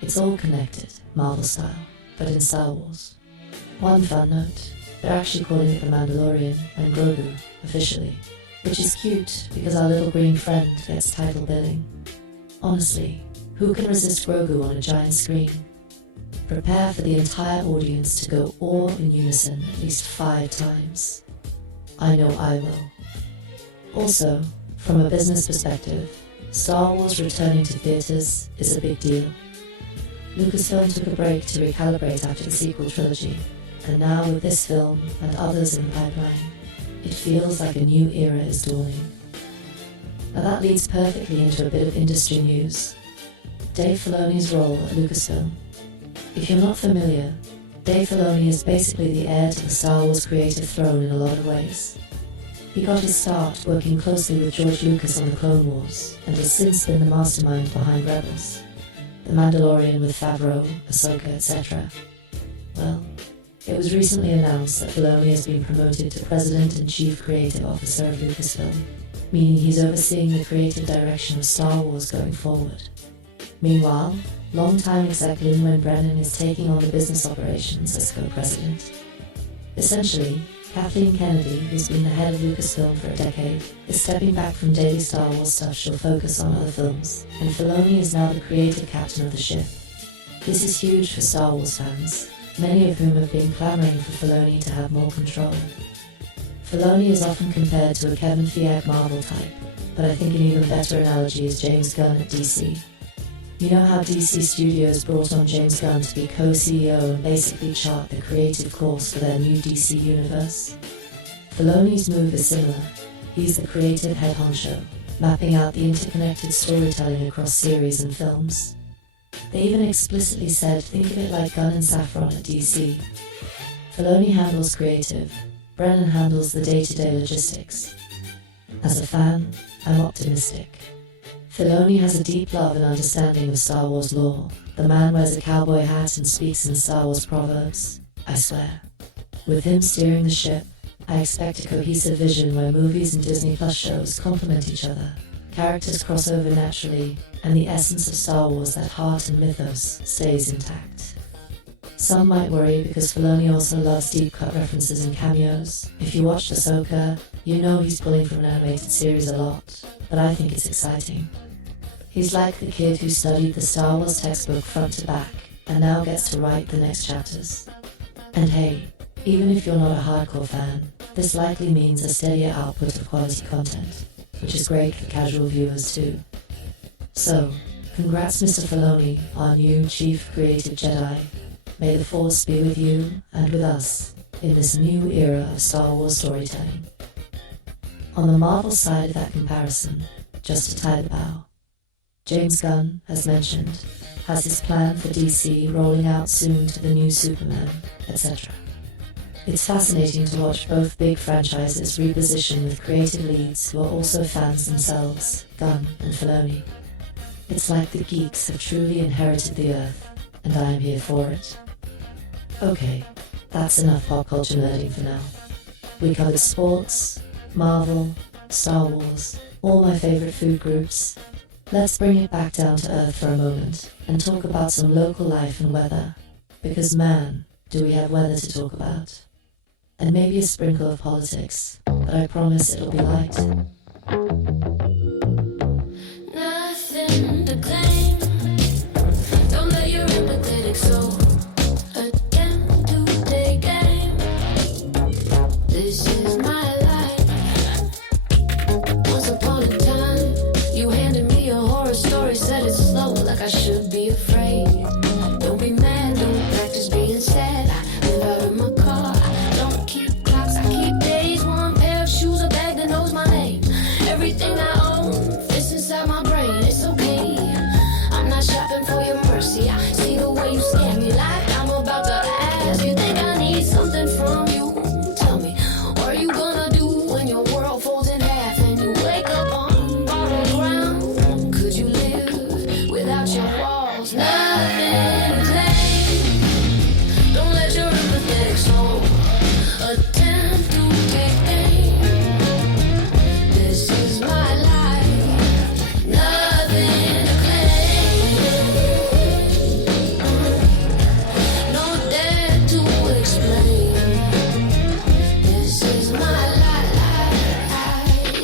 It's all connected, Marvel style, but in Star Wars. One fun note, they're actually calling it The Mandalorian and Grogu, officially, which is cute because our little green friend gets title billing. Honestly, who can resist Grogu on a giant screen? Prepare for the entire audience to go all in unison at least 5 times. I know I will. Also, from a business perspective, Star Wars returning to theaters is a big deal. Lucasfilm took a break to recalibrate after the sequel trilogy, and now with this film and others in the pipeline, it feels like a new era is dawning. Now that leads perfectly into a bit of industry news. Dave Filoni's role at Lucasfilm. If you're not familiar, Dave Filoni is basically the heir to the Star Wars creative throne in a lot of ways. He got his start working closely with George Lucas on the Clone Wars, and has since been the mastermind behind Rebels, The Mandalorian with Favreau, Ahsoka, etc. Well, it was recently announced that Filoni has been promoted to President and Chief Creative Officer of Lucasfilm, meaning he's overseeing the creative direction of Star Wars going forward. Meanwhile, longtime exec Lin-Wen Brennan is taking on the business operations as co-president. Essentially, Kathleen Kennedy, who's been the head of Lucasfilm for a decade, is stepping back from daily Star Wars stuff. She'll focus on other films, and Filoni is now the creative captain of the ship. This is huge for Star Wars fans, many of whom have been clamoring for Filoni to have more control. Filoni is often compared to a Kevin Feige Marvel type, but I think an even better analogy is James Gunn at DC. You know how DC Studios brought on James Gunn to be co-CEO and basically chart the creative course for their new DC universe? Filoni's move is similar. He's the creative head honcho, mapping out the interconnected storytelling across series and films. They even explicitly said, think of it like Gunn and Saffron at DC. Filoni handles creative, Brennan handles the day-to-day logistics. As a fan, I'm optimistic. Filoni has a deep love and understanding of Star Wars lore. The man wears a cowboy hat and speaks in Star Wars proverbs, I swear. With him steering the ship, I expect a cohesive vision where movies and Disney Plus shows complement each other, characters cross over naturally, and the essence of Star Wars, that heart and mythos, stays intact. Some might worry because Filoni also loves deep-cut references and cameos. If you watched Ahsoka, you know he's pulling from an animated series a lot, but I think it's exciting. He's like the kid who studied the Star Wars textbook front to back, and now gets to write the next chapters. And hey, even if you're not a hardcore fan, this likely means a steadier output of quality content, which is great for casual viewers too. So, congrats Mr. Filoni, our new Chief Creative Jedi. May the Force be with you and with us in this new era of Star Wars storytelling. On the Marvel side of that comparison, just to tie the bow, James Gunn, as mentioned, has his plan for DC rolling out soon to the new Superman, etc. It's fascinating to watch both big franchises reposition with creative leads who are also fans themselves, Gunn and Filoni. It's like the geeks have truly inherited the earth, and I am here for it. Okay, that's enough pop culture nerding for now. We covered sports, Marvel, Star Wars, all my favorite food groups. Let's bring it back down to earth for a moment and talk about some local life and weather, because man, do we have weather to talk about. And maybe a sprinkle of politics, but I promise it'll be light. Nothing to claim. Don't let your empathetic soul attempt to take aim. This is my life. Once upon a time, you handed me a horror story, said it slow like I should be afraid. Don't be mad, don't practice being sad. I live out of my car. I don't keep clocks, I keep days. One pair of shoes, a bag that knows my name. Everything I own fits inside my brain. It's okay. I'm not shopping for your mercy. I see the way you scare me like I'm about to ask. You think I need something from you? Tell me, what are you gonna do when your world folds in half and you wake up on borrowed ground? Could you live without your walls? Nothing to claim. Don't let your empathetic soul attempt to take aim. This is my life. Nothing to claim. No dare to explain. This is my life.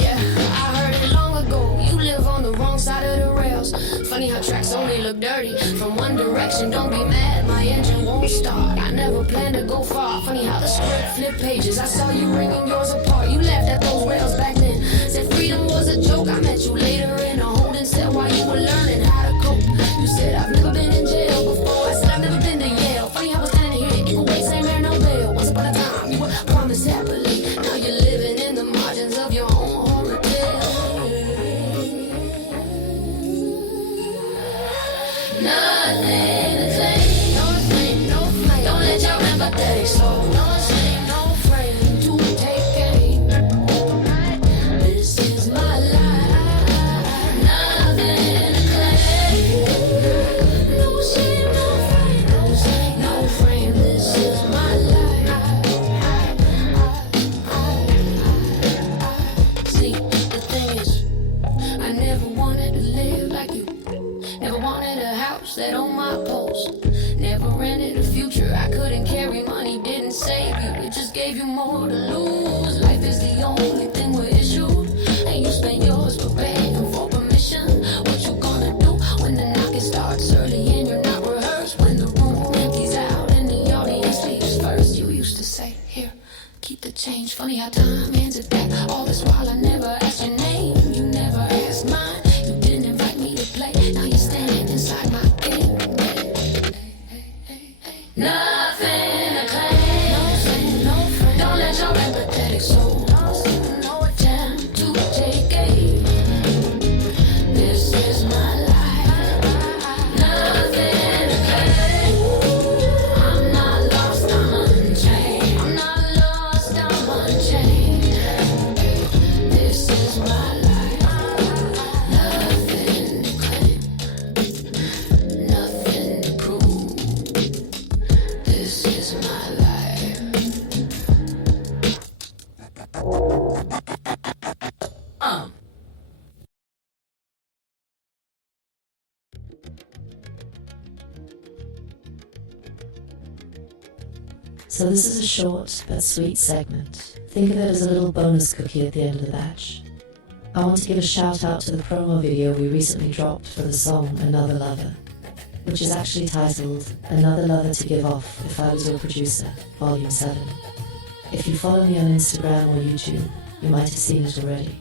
Yeah, I heard it long ago. You live on the wrong side of the rails. Funny how tracks only look dirty from one direction. Don't be mad, my engine won't start. I never planned to go far. Funny how the script flipped pages. I saw you ringing yours apart. You laughed at those rails back then. Said freedom was a joke. I met you later in a holding cell while you were learning how to cope. You said I've never been in jail before. I said I've never been to Yale. Funny how I was standing here in the way, same air, no bail. Once upon a time you were promised happily. Now you're living in the margins of your own horror tale. Nothing to claim. No flame, no flame. Don't let your empathetic soul. No shame, no frame to take aim. This is my life. Nothing to claim. No shame, no frame. No shame, no frame. This is my life. See, the thing is, I never wanted to live like you. Never wanted a house that on my post. Never rented a future. I couldn't carry money, didn't save you. It just gave you more to lose. Life is the only thing we're issued. And you spend yours for begging for permission. What you gonna do when the knocking starts early and you're not rehearsed? When So this is a short but sweet segment. Think of it as a little bonus cookie at the end of the batch. I want to give a shout out to the promo video we recently dropped for the song Another Lover, which is actually titled Another Lover to Give Off If I Was Your Producer, Volume 7. If you follow me on Instagram or YouTube, you might have seen it already.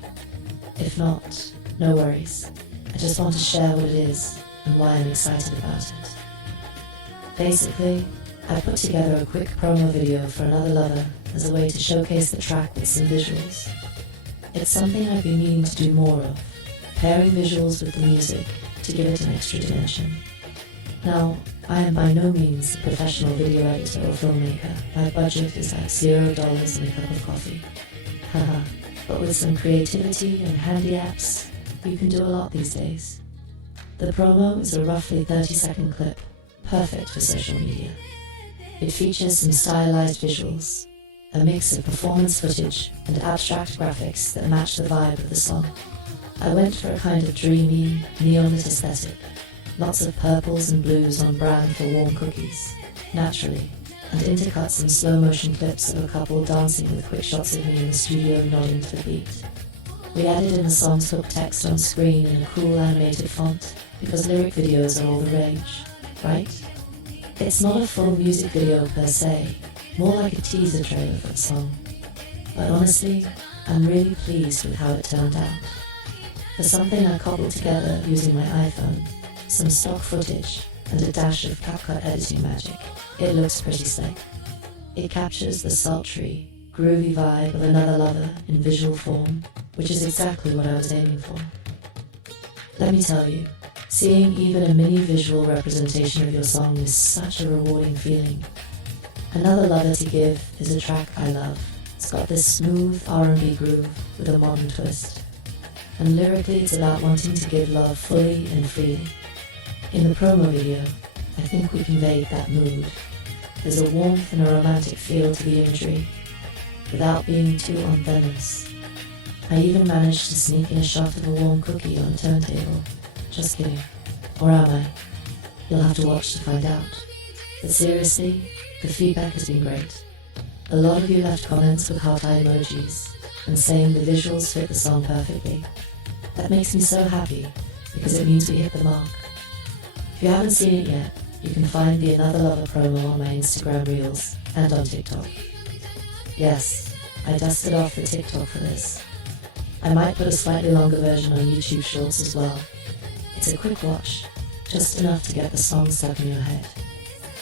If not, no worries. I just want to share what it is and why I'm excited about it. Basically, I put together a quick promo video for Another Lover as a way to showcase the track with some visuals. It's something I've been meaning to do more of, pairing visuals with the music to give it an extra dimension. Now, I am by no means a professional video editor or filmmaker. My budget is like $0 and a cup of coffee. Haha, but with some creativity and handy apps, you can do a lot these days. The promo is a roughly 30-second clip, perfect for social media. It features some stylized visuals, a mix of performance footage and abstract graphics that match the vibe of the song. I went for a kind of dreamy, neon-lit aesthetic. Lots of purples and blues on brand for warm cookies, naturally, and intercut some slow-motion clips of a couple dancing with quick shots of me in the studio nodding to the beat. We added in the song's hook text on screen in a cool animated font, because lyric videos are all the rage, right? It's not a full music video per se, more like a teaser trailer for the song. But honestly, I'm really pleased with how it turned out. For something I cobbled together using my iPhone, some stock footage, and a dash of CapCut editing magic, it looks pretty slick. It captures the sultry, groovy vibe of Another Lover in visual form, which is exactly what I was aiming for. Let me tell you, seeing even a mini visual representation of your song is such a rewarding feeling. Another Lover to Give is a track I love. It's got this smooth R&B groove with a modern twist. And lyrically it's about wanting to give love fully and freely. In the promo video, I think we conveyed that mood. There's a warmth and a romantic feel to the imagery, without being too unvenomous. I even managed to sneak in a shot of a warm cookie on a turntable. Just kidding. Or am I? You'll have to watch to find out. But seriously, the feedback has been great. A lot of you left comments with heart-eye emojis, and saying the visuals fit the song perfectly. That makes me so happy, because it means we hit the mark. If you haven't seen it yet, you can find the Another Lover promo on my Instagram Reels and on TikTok. Yes, I dusted off the TikTok for this. I might put a slightly longer version on YouTube Shorts as well. It's a quick watch, just enough to get the song stuck in your head.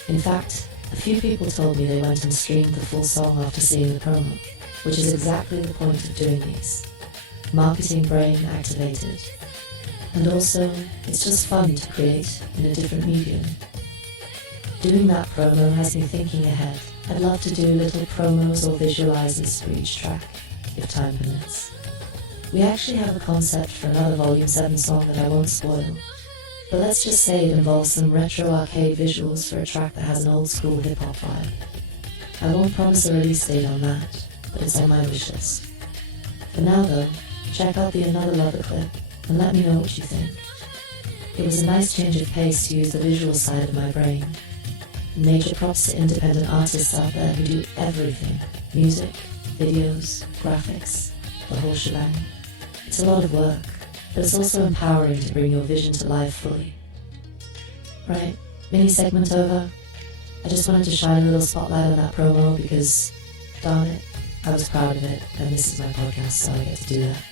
In fact, a few people told me they went and streamed the full song after seeing the promo, which is exactly the point of doing these. Marketing brain activated. And also, it's just fun to create in a different medium. Doing that promo has me thinking ahead. I'd love to do little promos or visualizers for each track, if time permits. We actually have a concept for another Volume 7 song that I won't spoil, but let's just say it involves some retro arcade visuals for a track that has an old school hip hop vibe. I won't promise a release date on that, but it's on my wish list. For now though, check out the Another Lover clip and let me know what you think. It was a nice change of pace to use the visual side of my brain. Major props to independent artists out there who do everything. Music, videos, graphics, the whole shebang. It's a lot of work, but it's also empowering to bring your vision to life fully. Right, mini segment over. I just wanted to shine a little spotlight on that promo because, darn it, I was proud of it, and this is my podcast, so I get to do that.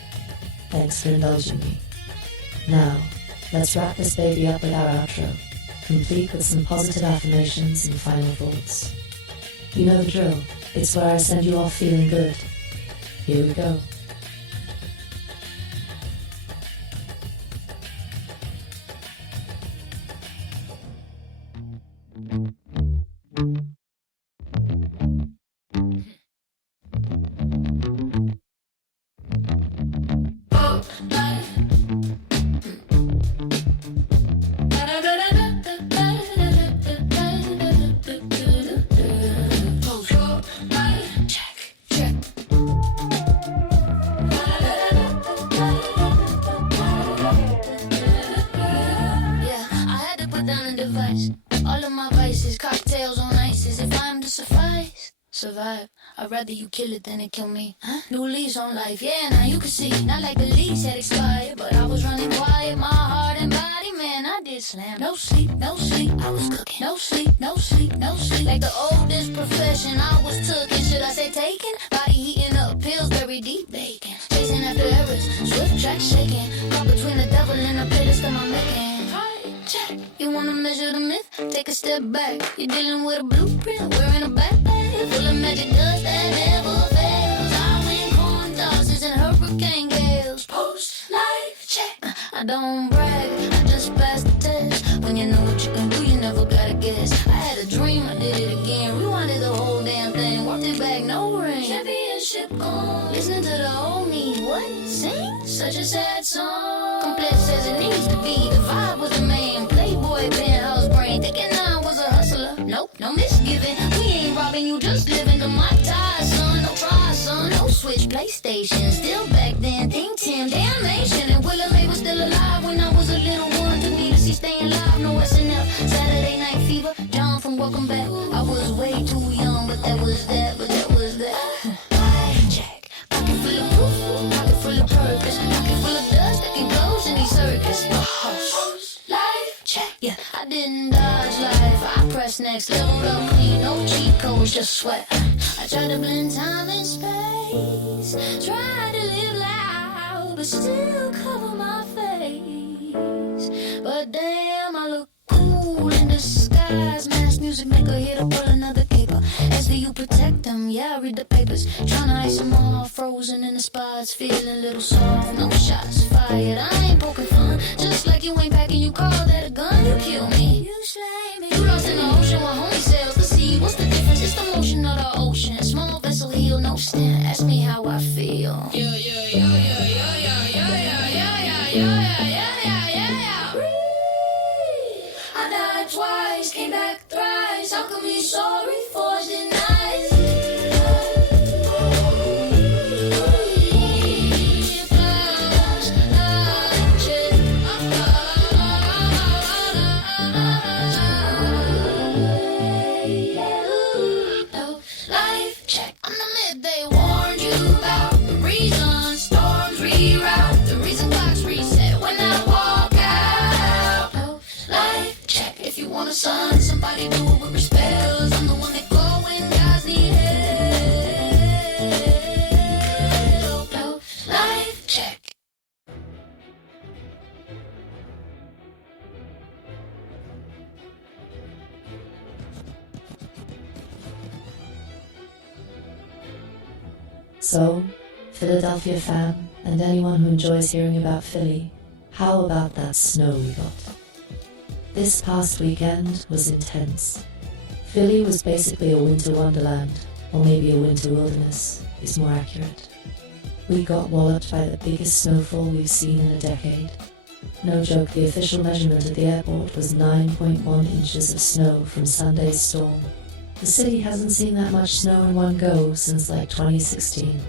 Thanks for indulging me. Now, let's wrap this baby up with our outro, complete with some positive affirmations and final thoughts. You know the drill. It's where I send you off feeling good. Here we go. All of my vices, cocktails on ices. If I'm to suffice, survive. I'd rather you kill it than it kill me. Huh? New leaves on life, yeah, now you can see. Not like the lease had expired, but I was running quiet. My heart and body, man, I did slam. No sleep, I was cooking. No sleep, like the oldest profession I was taking. Should I say taking? Body heating up, pills very deep bacon. Chasing after errors, swift track shaking. Caught between the devil and the playlist of my making. Check. You wanna measure the myth? Take a step back. You're dealing with a blueprint, wearing a backpack full of magic dust that never fails. I win corn tosses and hurricane gales. Post-life check. I don't brag, I just passed the test. When you know what you can do, you never gotta guess. I had a dream, I did it again. Rewinded the whole damn thing, walked it back, no ring. Championship gone. Listening to the old me, what? Sing? Such a sad song. Complex as it needs to be. The vibe was a man. Playboy, penthouse brain. Thinking I was a hustler. Nope, no misgiving. We ain't robbing you, just living to my ties, son. No try, son. No switch PlayStation. Still back then, think Tim, damnation. And Willa May was still alive when I was a little one. To me to see staying live, no SNL. Saturday Night Fever, John from Welcome Back. I was way too young, but that was that. Check. Pocket full of proof, pocket full of purpose, pocket full of dust that can close any circus. Life check. Yeah, I didn't dodge life. I pressed next, leveled up clean, no cheat codes, just sweat. I tried to blend time and space, tried to live loud, but still cover my face. But damn, I look cool in disguise. Mass music make a hit or pull another caper. As do you protect them? Yeah, I read the papers. Tryna ice them all, frozen in the spots, feeling a little soft. No shots fired, I ain't poking fun. Just like you ain't packing, you call that a gun, you kill me. You slay me. You lost in the ocean while homie sails the sea. What's the difference? It's the motion of the ocean. Small vessel heel, no stand. Ask me how I feel. Yeah. I died twice, came back thrice. How come you sorry for the night? Life check. On the mid, they warned you about the reason storms reroute. The reason clocks reset when I walk out. Life check. If you want a son, somebody do it with respect. I'm the one that go when guys need help. Life check. So, Philadelphia fan, and anyone who enjoys hearing about Philly, how about that snow we got? This past weekend was intense. Philly was basically a winter wonderland, or maybe a winter wilderness, is more accurate. We got walloped by the biggest snowfall we've seen in a decade. No joke, the official measurement at the airport was 9.1 inches of snow from Sunday's storm. The city hasn't seen that much snow in one go since like 2016.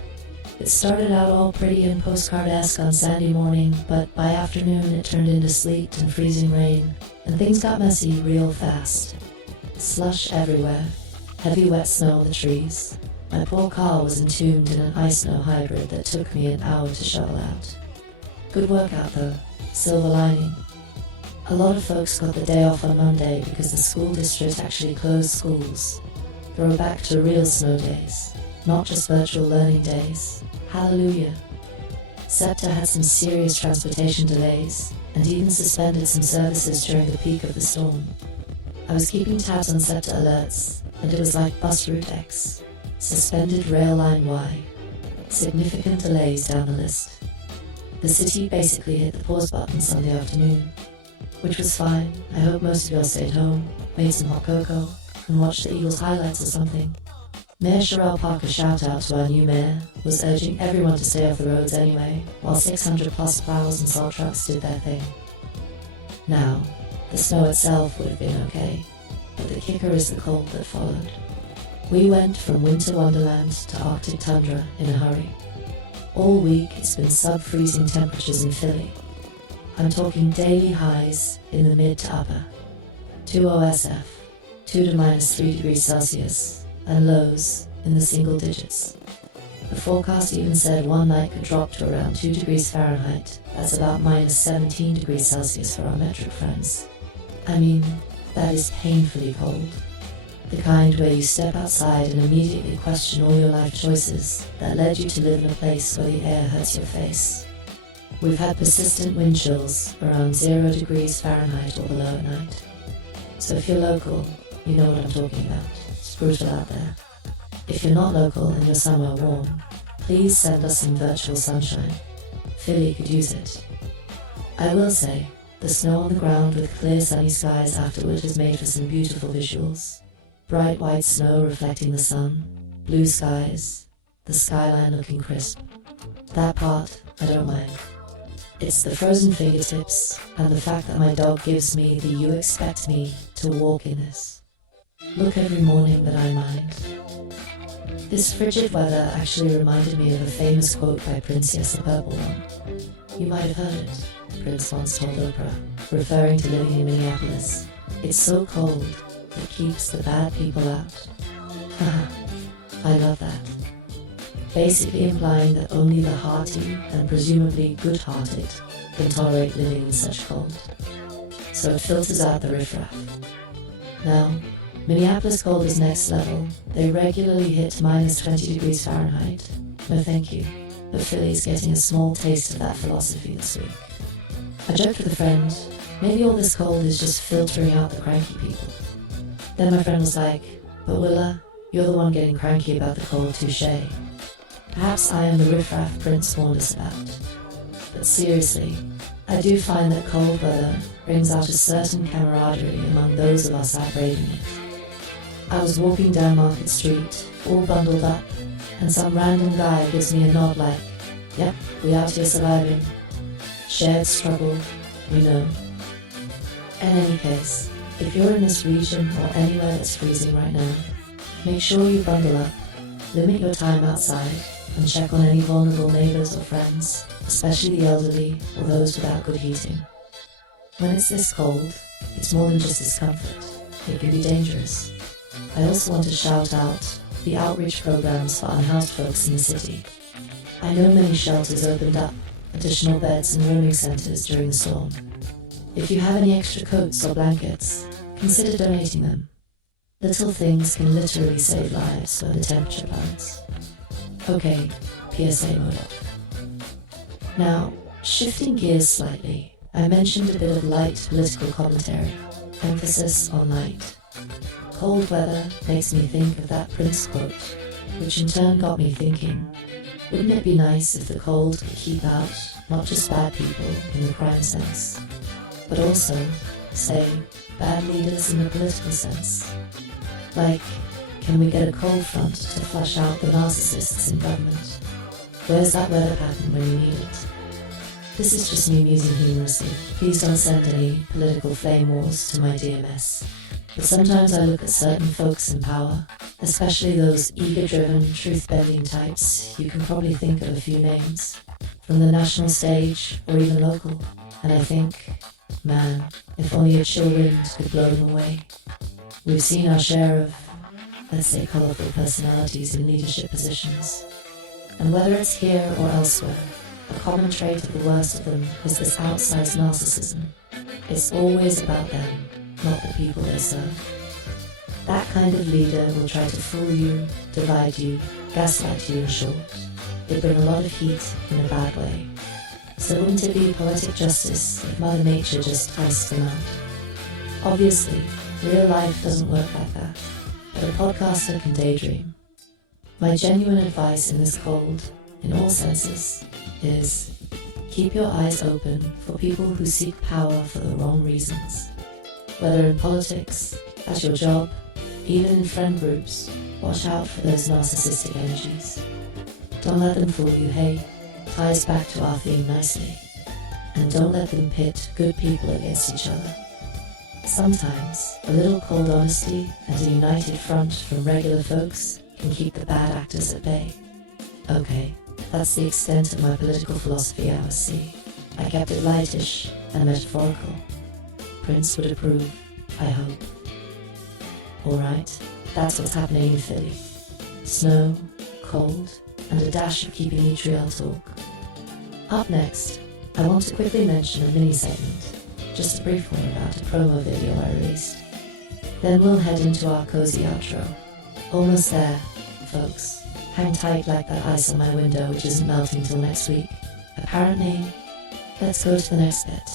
It started out all pretty and postcard-esque on Sandy morning, but by afternoon it turned into sleet and freezing rain, and things got messy real fast. Slush everywhere, heavy wet snow on the trees. My poor car was entombed in an ice-snow hybrid that took me an hour to shovel out. Good workout though, silver lining. A lot of folks got the day off on Monday because the school district actually closed schools. We're back to real snow days, not just virtual learning days. Hallelujah. SEPTA had some serious transportation delays and even suspended some services during the peak of the storm. I was keeping tabs on SEPTA alerts, and it was like bus route X, suspended rail line Y, significant delays down the list. The city basically hit the pause button Sunday afternoon, which was fine. I hope most of y'all stayed home, made some hot cocoa, and watched the Eagles highlights or something. Mayor Sherelle Parker's shout-out to our new mayor was urging everyone to stay off the roads anyway, while 600 plus plows and salt trucks did their thing. Now, the snow itself would have been okay, but the kicker is the cold that followed. We went from winter wonderland to Arctic tundra in a hurry. All week it's been sub-freezing temperatures in Philly. I'm talking daily highs in the mid to upper, 2 OSF, 2 to -3 degrees Celsius, and lows in the single digits. The forecast even said one night could drop to around 2 degrees Fahrenheit. That's about minus 17 degrees Celsius for our metric friends. I mean, that is painfully cold. The kind where you step outside and immediately question all your life choices that led you to live in a place where the air hurts your face. We've had persistent wind chills around 0 degrees Fahrenheit or below at night. So if you're local, you know what I'm talking about. It's brutal out there. If you're not local and you're somewhere warm, please send us some virtual sunshine. Philly could use it. I will say, the snow on the ground with clear sunny skies afterward has made for some beautiful visuals. Bright white snow reflecting the sun, blue skies, the skyline looking crisp. That part, I don't mind. It's the frozen fingertips and the fact that my dog gives me the "you expect me to walk in this" look every morning that I mind. This frigid weather actually reminded me of a famous quote by Prince, yes, the purple one. You might have heard it, Prince once told Oprah, referring to living in Minneapolis. It's so cold, it keeps the bad people out. Haha, I love that. Basically implying that only the hearty and presumably good-hearted can tolerate living in such cold. So it filters out the riffraff. Now, Minneapolis cold is next level. They regularly hit minus 20 degrees Fahrenheit. No thank you, but Philly's getting a small taste of that philosophy this week. I joked with a friend, maybe all this cold is just filtering out the cranky people. Then my friend was like, but Willa, you're the one getting cranky about the cold, touche. Perhaps I am the riffraff Prince warned us about. But seriously, I do find that cold weather brings out a certain camaraderie among those of us out braving it. I was walking down Market Street, all bundled up, and some random guy gives me a nod like, yep, we out here surviving. Shared struggle, we know. In any case, if you're in this region or anywhere that's freezing right now, make sure you bundle up, limit your time outside, and check on any vulnerable neighbors or friends, especially the elderly or those without good heating. When it's this cold, it's more than just discomfort. It can be dangerous. I also want to shout out the outreach programs for unhoused folks in the city. I know many shelters opened up additional beds and warming centers during the storm. If you have any extra coats or blankets, consider donating them. Little things can literally save lives when the temperature plummets. Okay, PSA mode off. Now, shifting gears slightly, I mentioned a bit of light political commentary, emphasis on light. Cold weather makes me think of that Prince quote, which in turn got me thinking, wouldn't it be nice if the cold could keep out not just bad people in the crime sense, but also, say, bad leaders in the political sense? Like, can we get a cold front to flush out the narcissists in government? Where's that weather pattern when you need it? This is just me musing humorously. Please don't send any political flame wars to my DMS. But sometimes I look at certain folks in power, especially those ego-driven, truth-bending types. You can probably think of a few names, from the national stage or even local, and I think, man, if only a chill wind could blow them away. We've seen our share of, let's say, colorful personalities in leadership positions. And whether it's here or elsewhere, a common trait of the worst of them is this outsized narcissism. It's always about them, not the people they serve. That kind of leader will try to fool you, divide you, gaslight you in short. They bring a lot of heat in a bad way. So wouldn't it be poetic justice if Mother Nature just iced them out? Obviously, real life doesn't work like that, but a podcaster can daydream. My genuine advice in this cold, in all senses, is keep your eyes open for people who seek power for the wrong reasons. Whether in politics, at your job, even in friend groups, watch out for those narcissistic energies. Don't let them fool you, hey, ties back to our theme nicely. And don't let them pit good people against each other. Sometimes, a little cold honesty and a united front from regular folks can keep the bad actors at bay. Okay, that's the extent of my political philosophy, I must see. I kept it lightish and metaphorical. Prince would approve, I hope. Alright, that's what's happening in Philly. snow, cold, and a dash of keeping each real talk. Up next, I want to quickly mention a mini-segment, just a brief one about a promo video I released. Then we'll head into our cozy outro. Almost there, folks. Hang tight like that ice on my window which isn't melting till next week. Apparently, let's go to the next bit.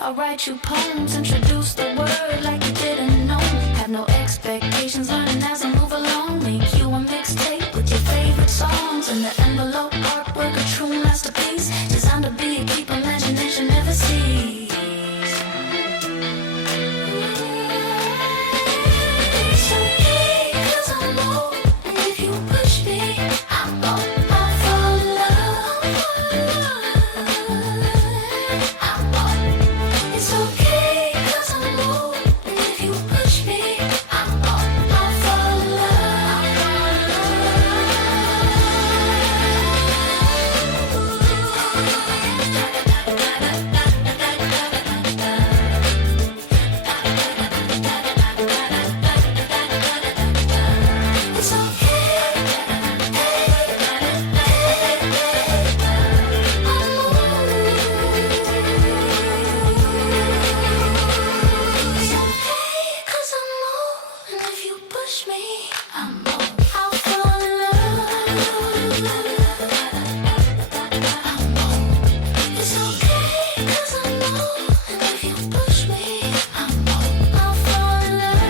I'll write you poems, introduce the word like you didn't know. Have no expectations, learning as I move along. Make you a mixtape with your favorite songs. In the envelope, artwork, a true masterpiece. Designed to be a deep imagination never sees. It's okay, 'cause I'm low, and if you push me, I'm low. I'll fall in love. I'm low. It's okay, 'cause I'm low, and if you push me, I'm low. I'll fall in It's okay, 'cause I'm low, and if you push me, I'm low. I'll fall in love. I'm low. It's okay, 'cause I'm low, and if you push me, I'm low. I'll fall in love.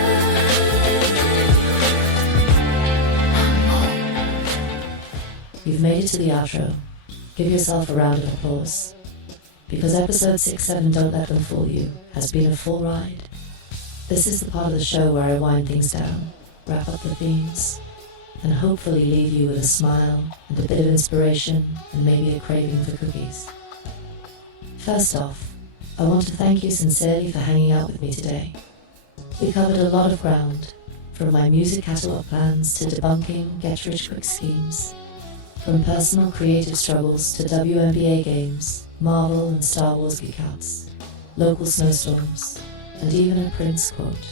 I'm low. You've made it to the outro. Give yourself a round of applause. Because episode 6-7 Don't Let Them Fool You has been a full ride. This is the part of the show where I wind things down, wrap up the themes, and hopefully leave you with a smile and a bit of inspiration and maybe a craving for cookies. First off, I want to thank you sincerely for hanging out with me today. We covered a lot of ground, from my music catalog plans to debunking get-rich-quick schemes, from personal creative struggles to WNBA games, Marvel and Star Wars geekouts, local snowstorms, and even a Prince quote.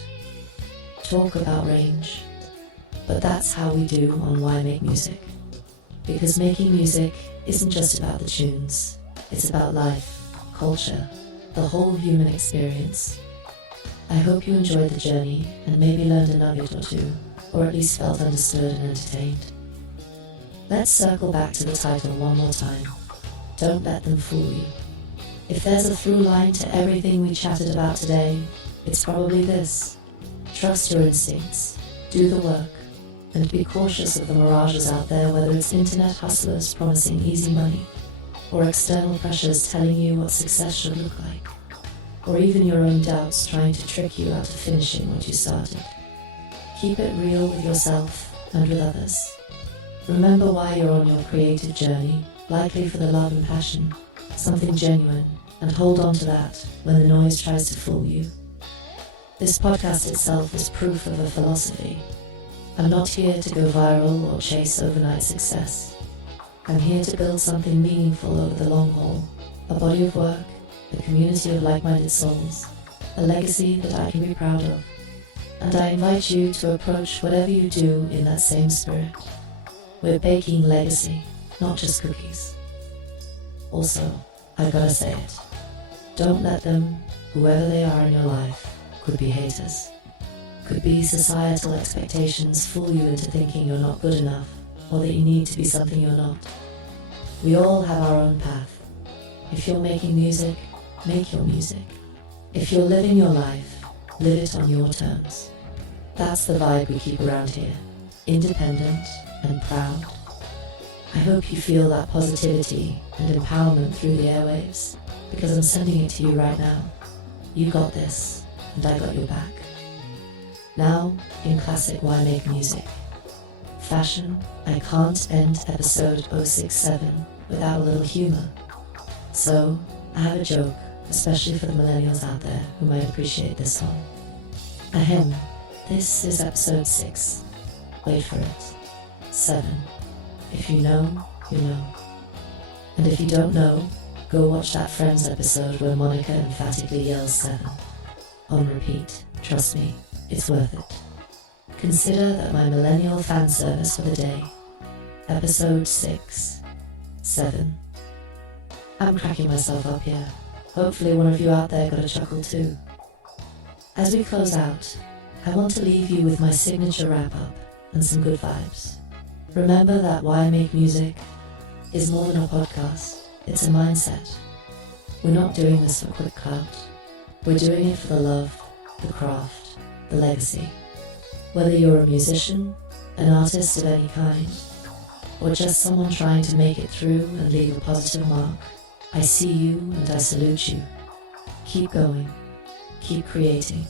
Talk about range. But that's how we do on Why Make Music. Because making music isn't just about the tunes, it's about life, culture, the whole human experience. I hope you enjoyed the journey and maybe learned a nugget or two, or at least felt understood and entertained. Let's circle back to the title one more time. Don't Let Them Fool You. If there's a through line to everything we chatted about today, it's probably this. Trust your instincts, do the work, and be cautious of the mirages out there, whether it's internet hustlers promising easy money, or external pressures telling you what success should look like, or even your own doubts trying to trick you out of finishing what you started. Keep it real with yourself and with others. Remember why you're on your creative journey, likely for the love and passion, something genuine, and hold on to that when the noise tries to fool you. This podcast itself is proof of a philosophy. I'm not here to go viral or chase overnight success. I'm here to build something meaningful over the long haul, a body of work, a community of like-minded souls, a legacy that I can be proud of. And I invite you to approach whatever you do in that same spirit. We're baking legacy, not just cookies. Also, I gotta say it. Don't let them, whoever they are in your life, could be haters, could be societal expectations, fool you into thinking you're not good enough or that you need to be something you're not. We all have our own path. If you're making music, make your music. If you're living your life, live it on your terms. That's the vibe we keep around here, independent and proud. I hope you feel that positivity and empowerment through the airwaves, because I'm sending it to you right now. You got this, and I got your back. Now, in classic Why Make Music fashion, I can't end episode 067 without a little humor. So, I have a joke, especially for the millennials out there who might appreciate this one. Ahem, this is episode 6. Wait for it. 7. If you know, you know. And if you don't know, go watch that Friends episode where Monica emphatically yells 7. On repeat, trust me, it's worth it. Consider that my millennial fan service for the day. Episode 6. 7. I'm cracking myself up here. Hopefully one of you out there got a chuckle too. As we close out, I want to leave you with my signature wrap-up and some good vibes. Remember that Why Make Music is more than a podcast, it's a mindset. We're not doing this for quick clout. We're doing it for the love, the craft, the legacy. Whether you're a musician, an artist of any kind, or just someone trying to make it through and leave a positive mark, I see you and I salute you. Keep going, keep creating,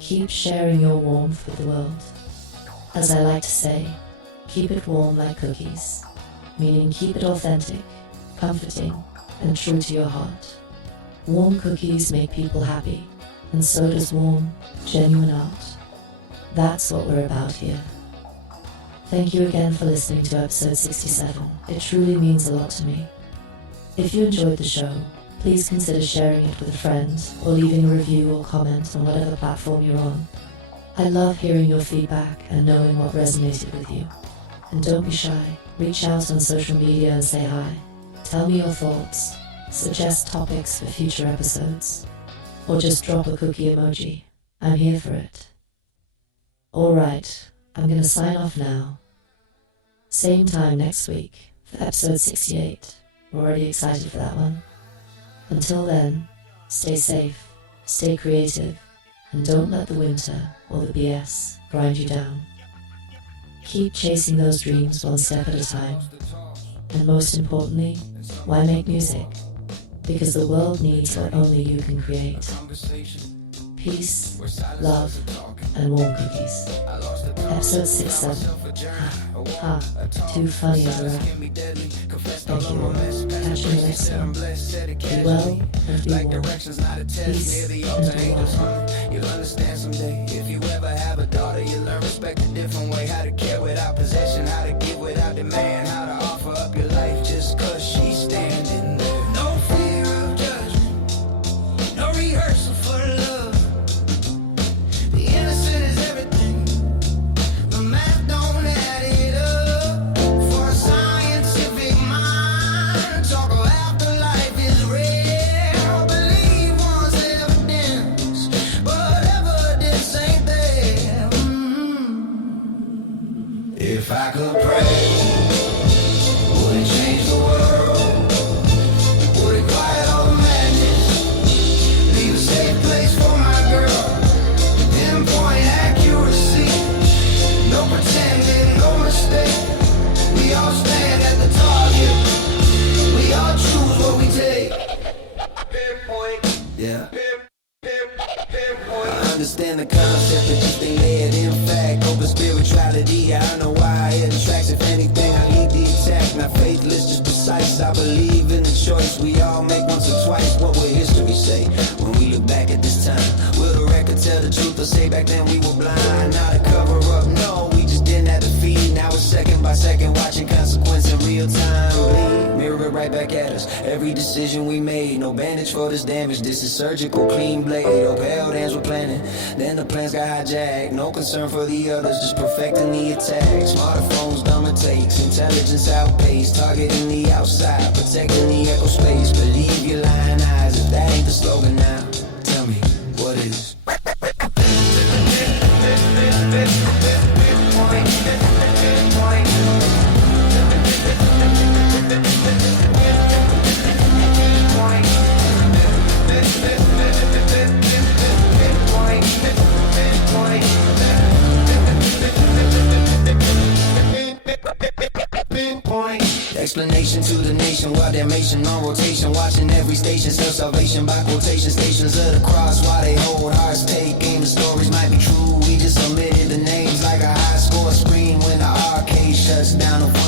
keep sharing your warmth with the world. As I like to say, keep it warm like cookies, meaning keep it authentic, comforting, and true to your heart. Warm cookies make people happy, and so does warm, genuine art. That's what we're about here. Thank you again for listening to episode 67. It truly means a lot to me. If you enjoyed the show, please consider sharing it with a friend or leaving a review or comment on whatever platform you're on. I love hearing your feedback and knowing what resonated with you. And don't be shy, reach out on social media and say hi. Tell me your thoughts, suggest topics for future episodes, or just drop a cookie emoji. I'm here for it. Alright, I'm gonna sign off now. Same time next week for episode 68. We're already excited for that one. Until then, stay safe, stay creative, and don't let the winter or the BS grind you down. Keep chasing those dreams one step at a time. And most importantly, why make music? Because the world needs what only you can create. Peace, love, and warm cookies. Episode 67. Too funny of a rap. Thank you all. Catch you next one. Be well and be warm. Peace and be well. You'll understand someday. If you ever have a daughter, you'll learn respect a different way. How to care without possession, how to give without demand, how to offer up your life just cause she's standing there. No fear of judgment, no rehearsal for love. The innocent is everything, the math don't add it up. For a scientific mind, talk of afterlife is rare. Believe one's evidence, but evidence ain't there. If I could pray, would it change the world? Would it quiet all the madness? I believe in the choice we all make once or twice. What will history say when we look back at this time? Will the record tell the truth or say back then we were blind? Not a cover up, no, we just didn't have the feed. Now it's second by second, watching consequence in real time bleed. Mirror it right back at us, every decision we made. No bandage for this damage, this is surgical, clean blade. Hope held hands were planning, then the plans got hijacked. No concern for the others, just perfecting the attack. Smartphones, dumber takes, intelligence outpaced. Targeting the outside, protecting the echo space. Believe your lying eyes, if that ain't the slogan now, tell me, what is? Explanation to the nation, while damnation on rotation, watching every station, self-salvation by quotation, stations of the cross, while they hold hearts, take aim, the stories might be true, we just omitted the names like a high score screen when the arcade shuts down the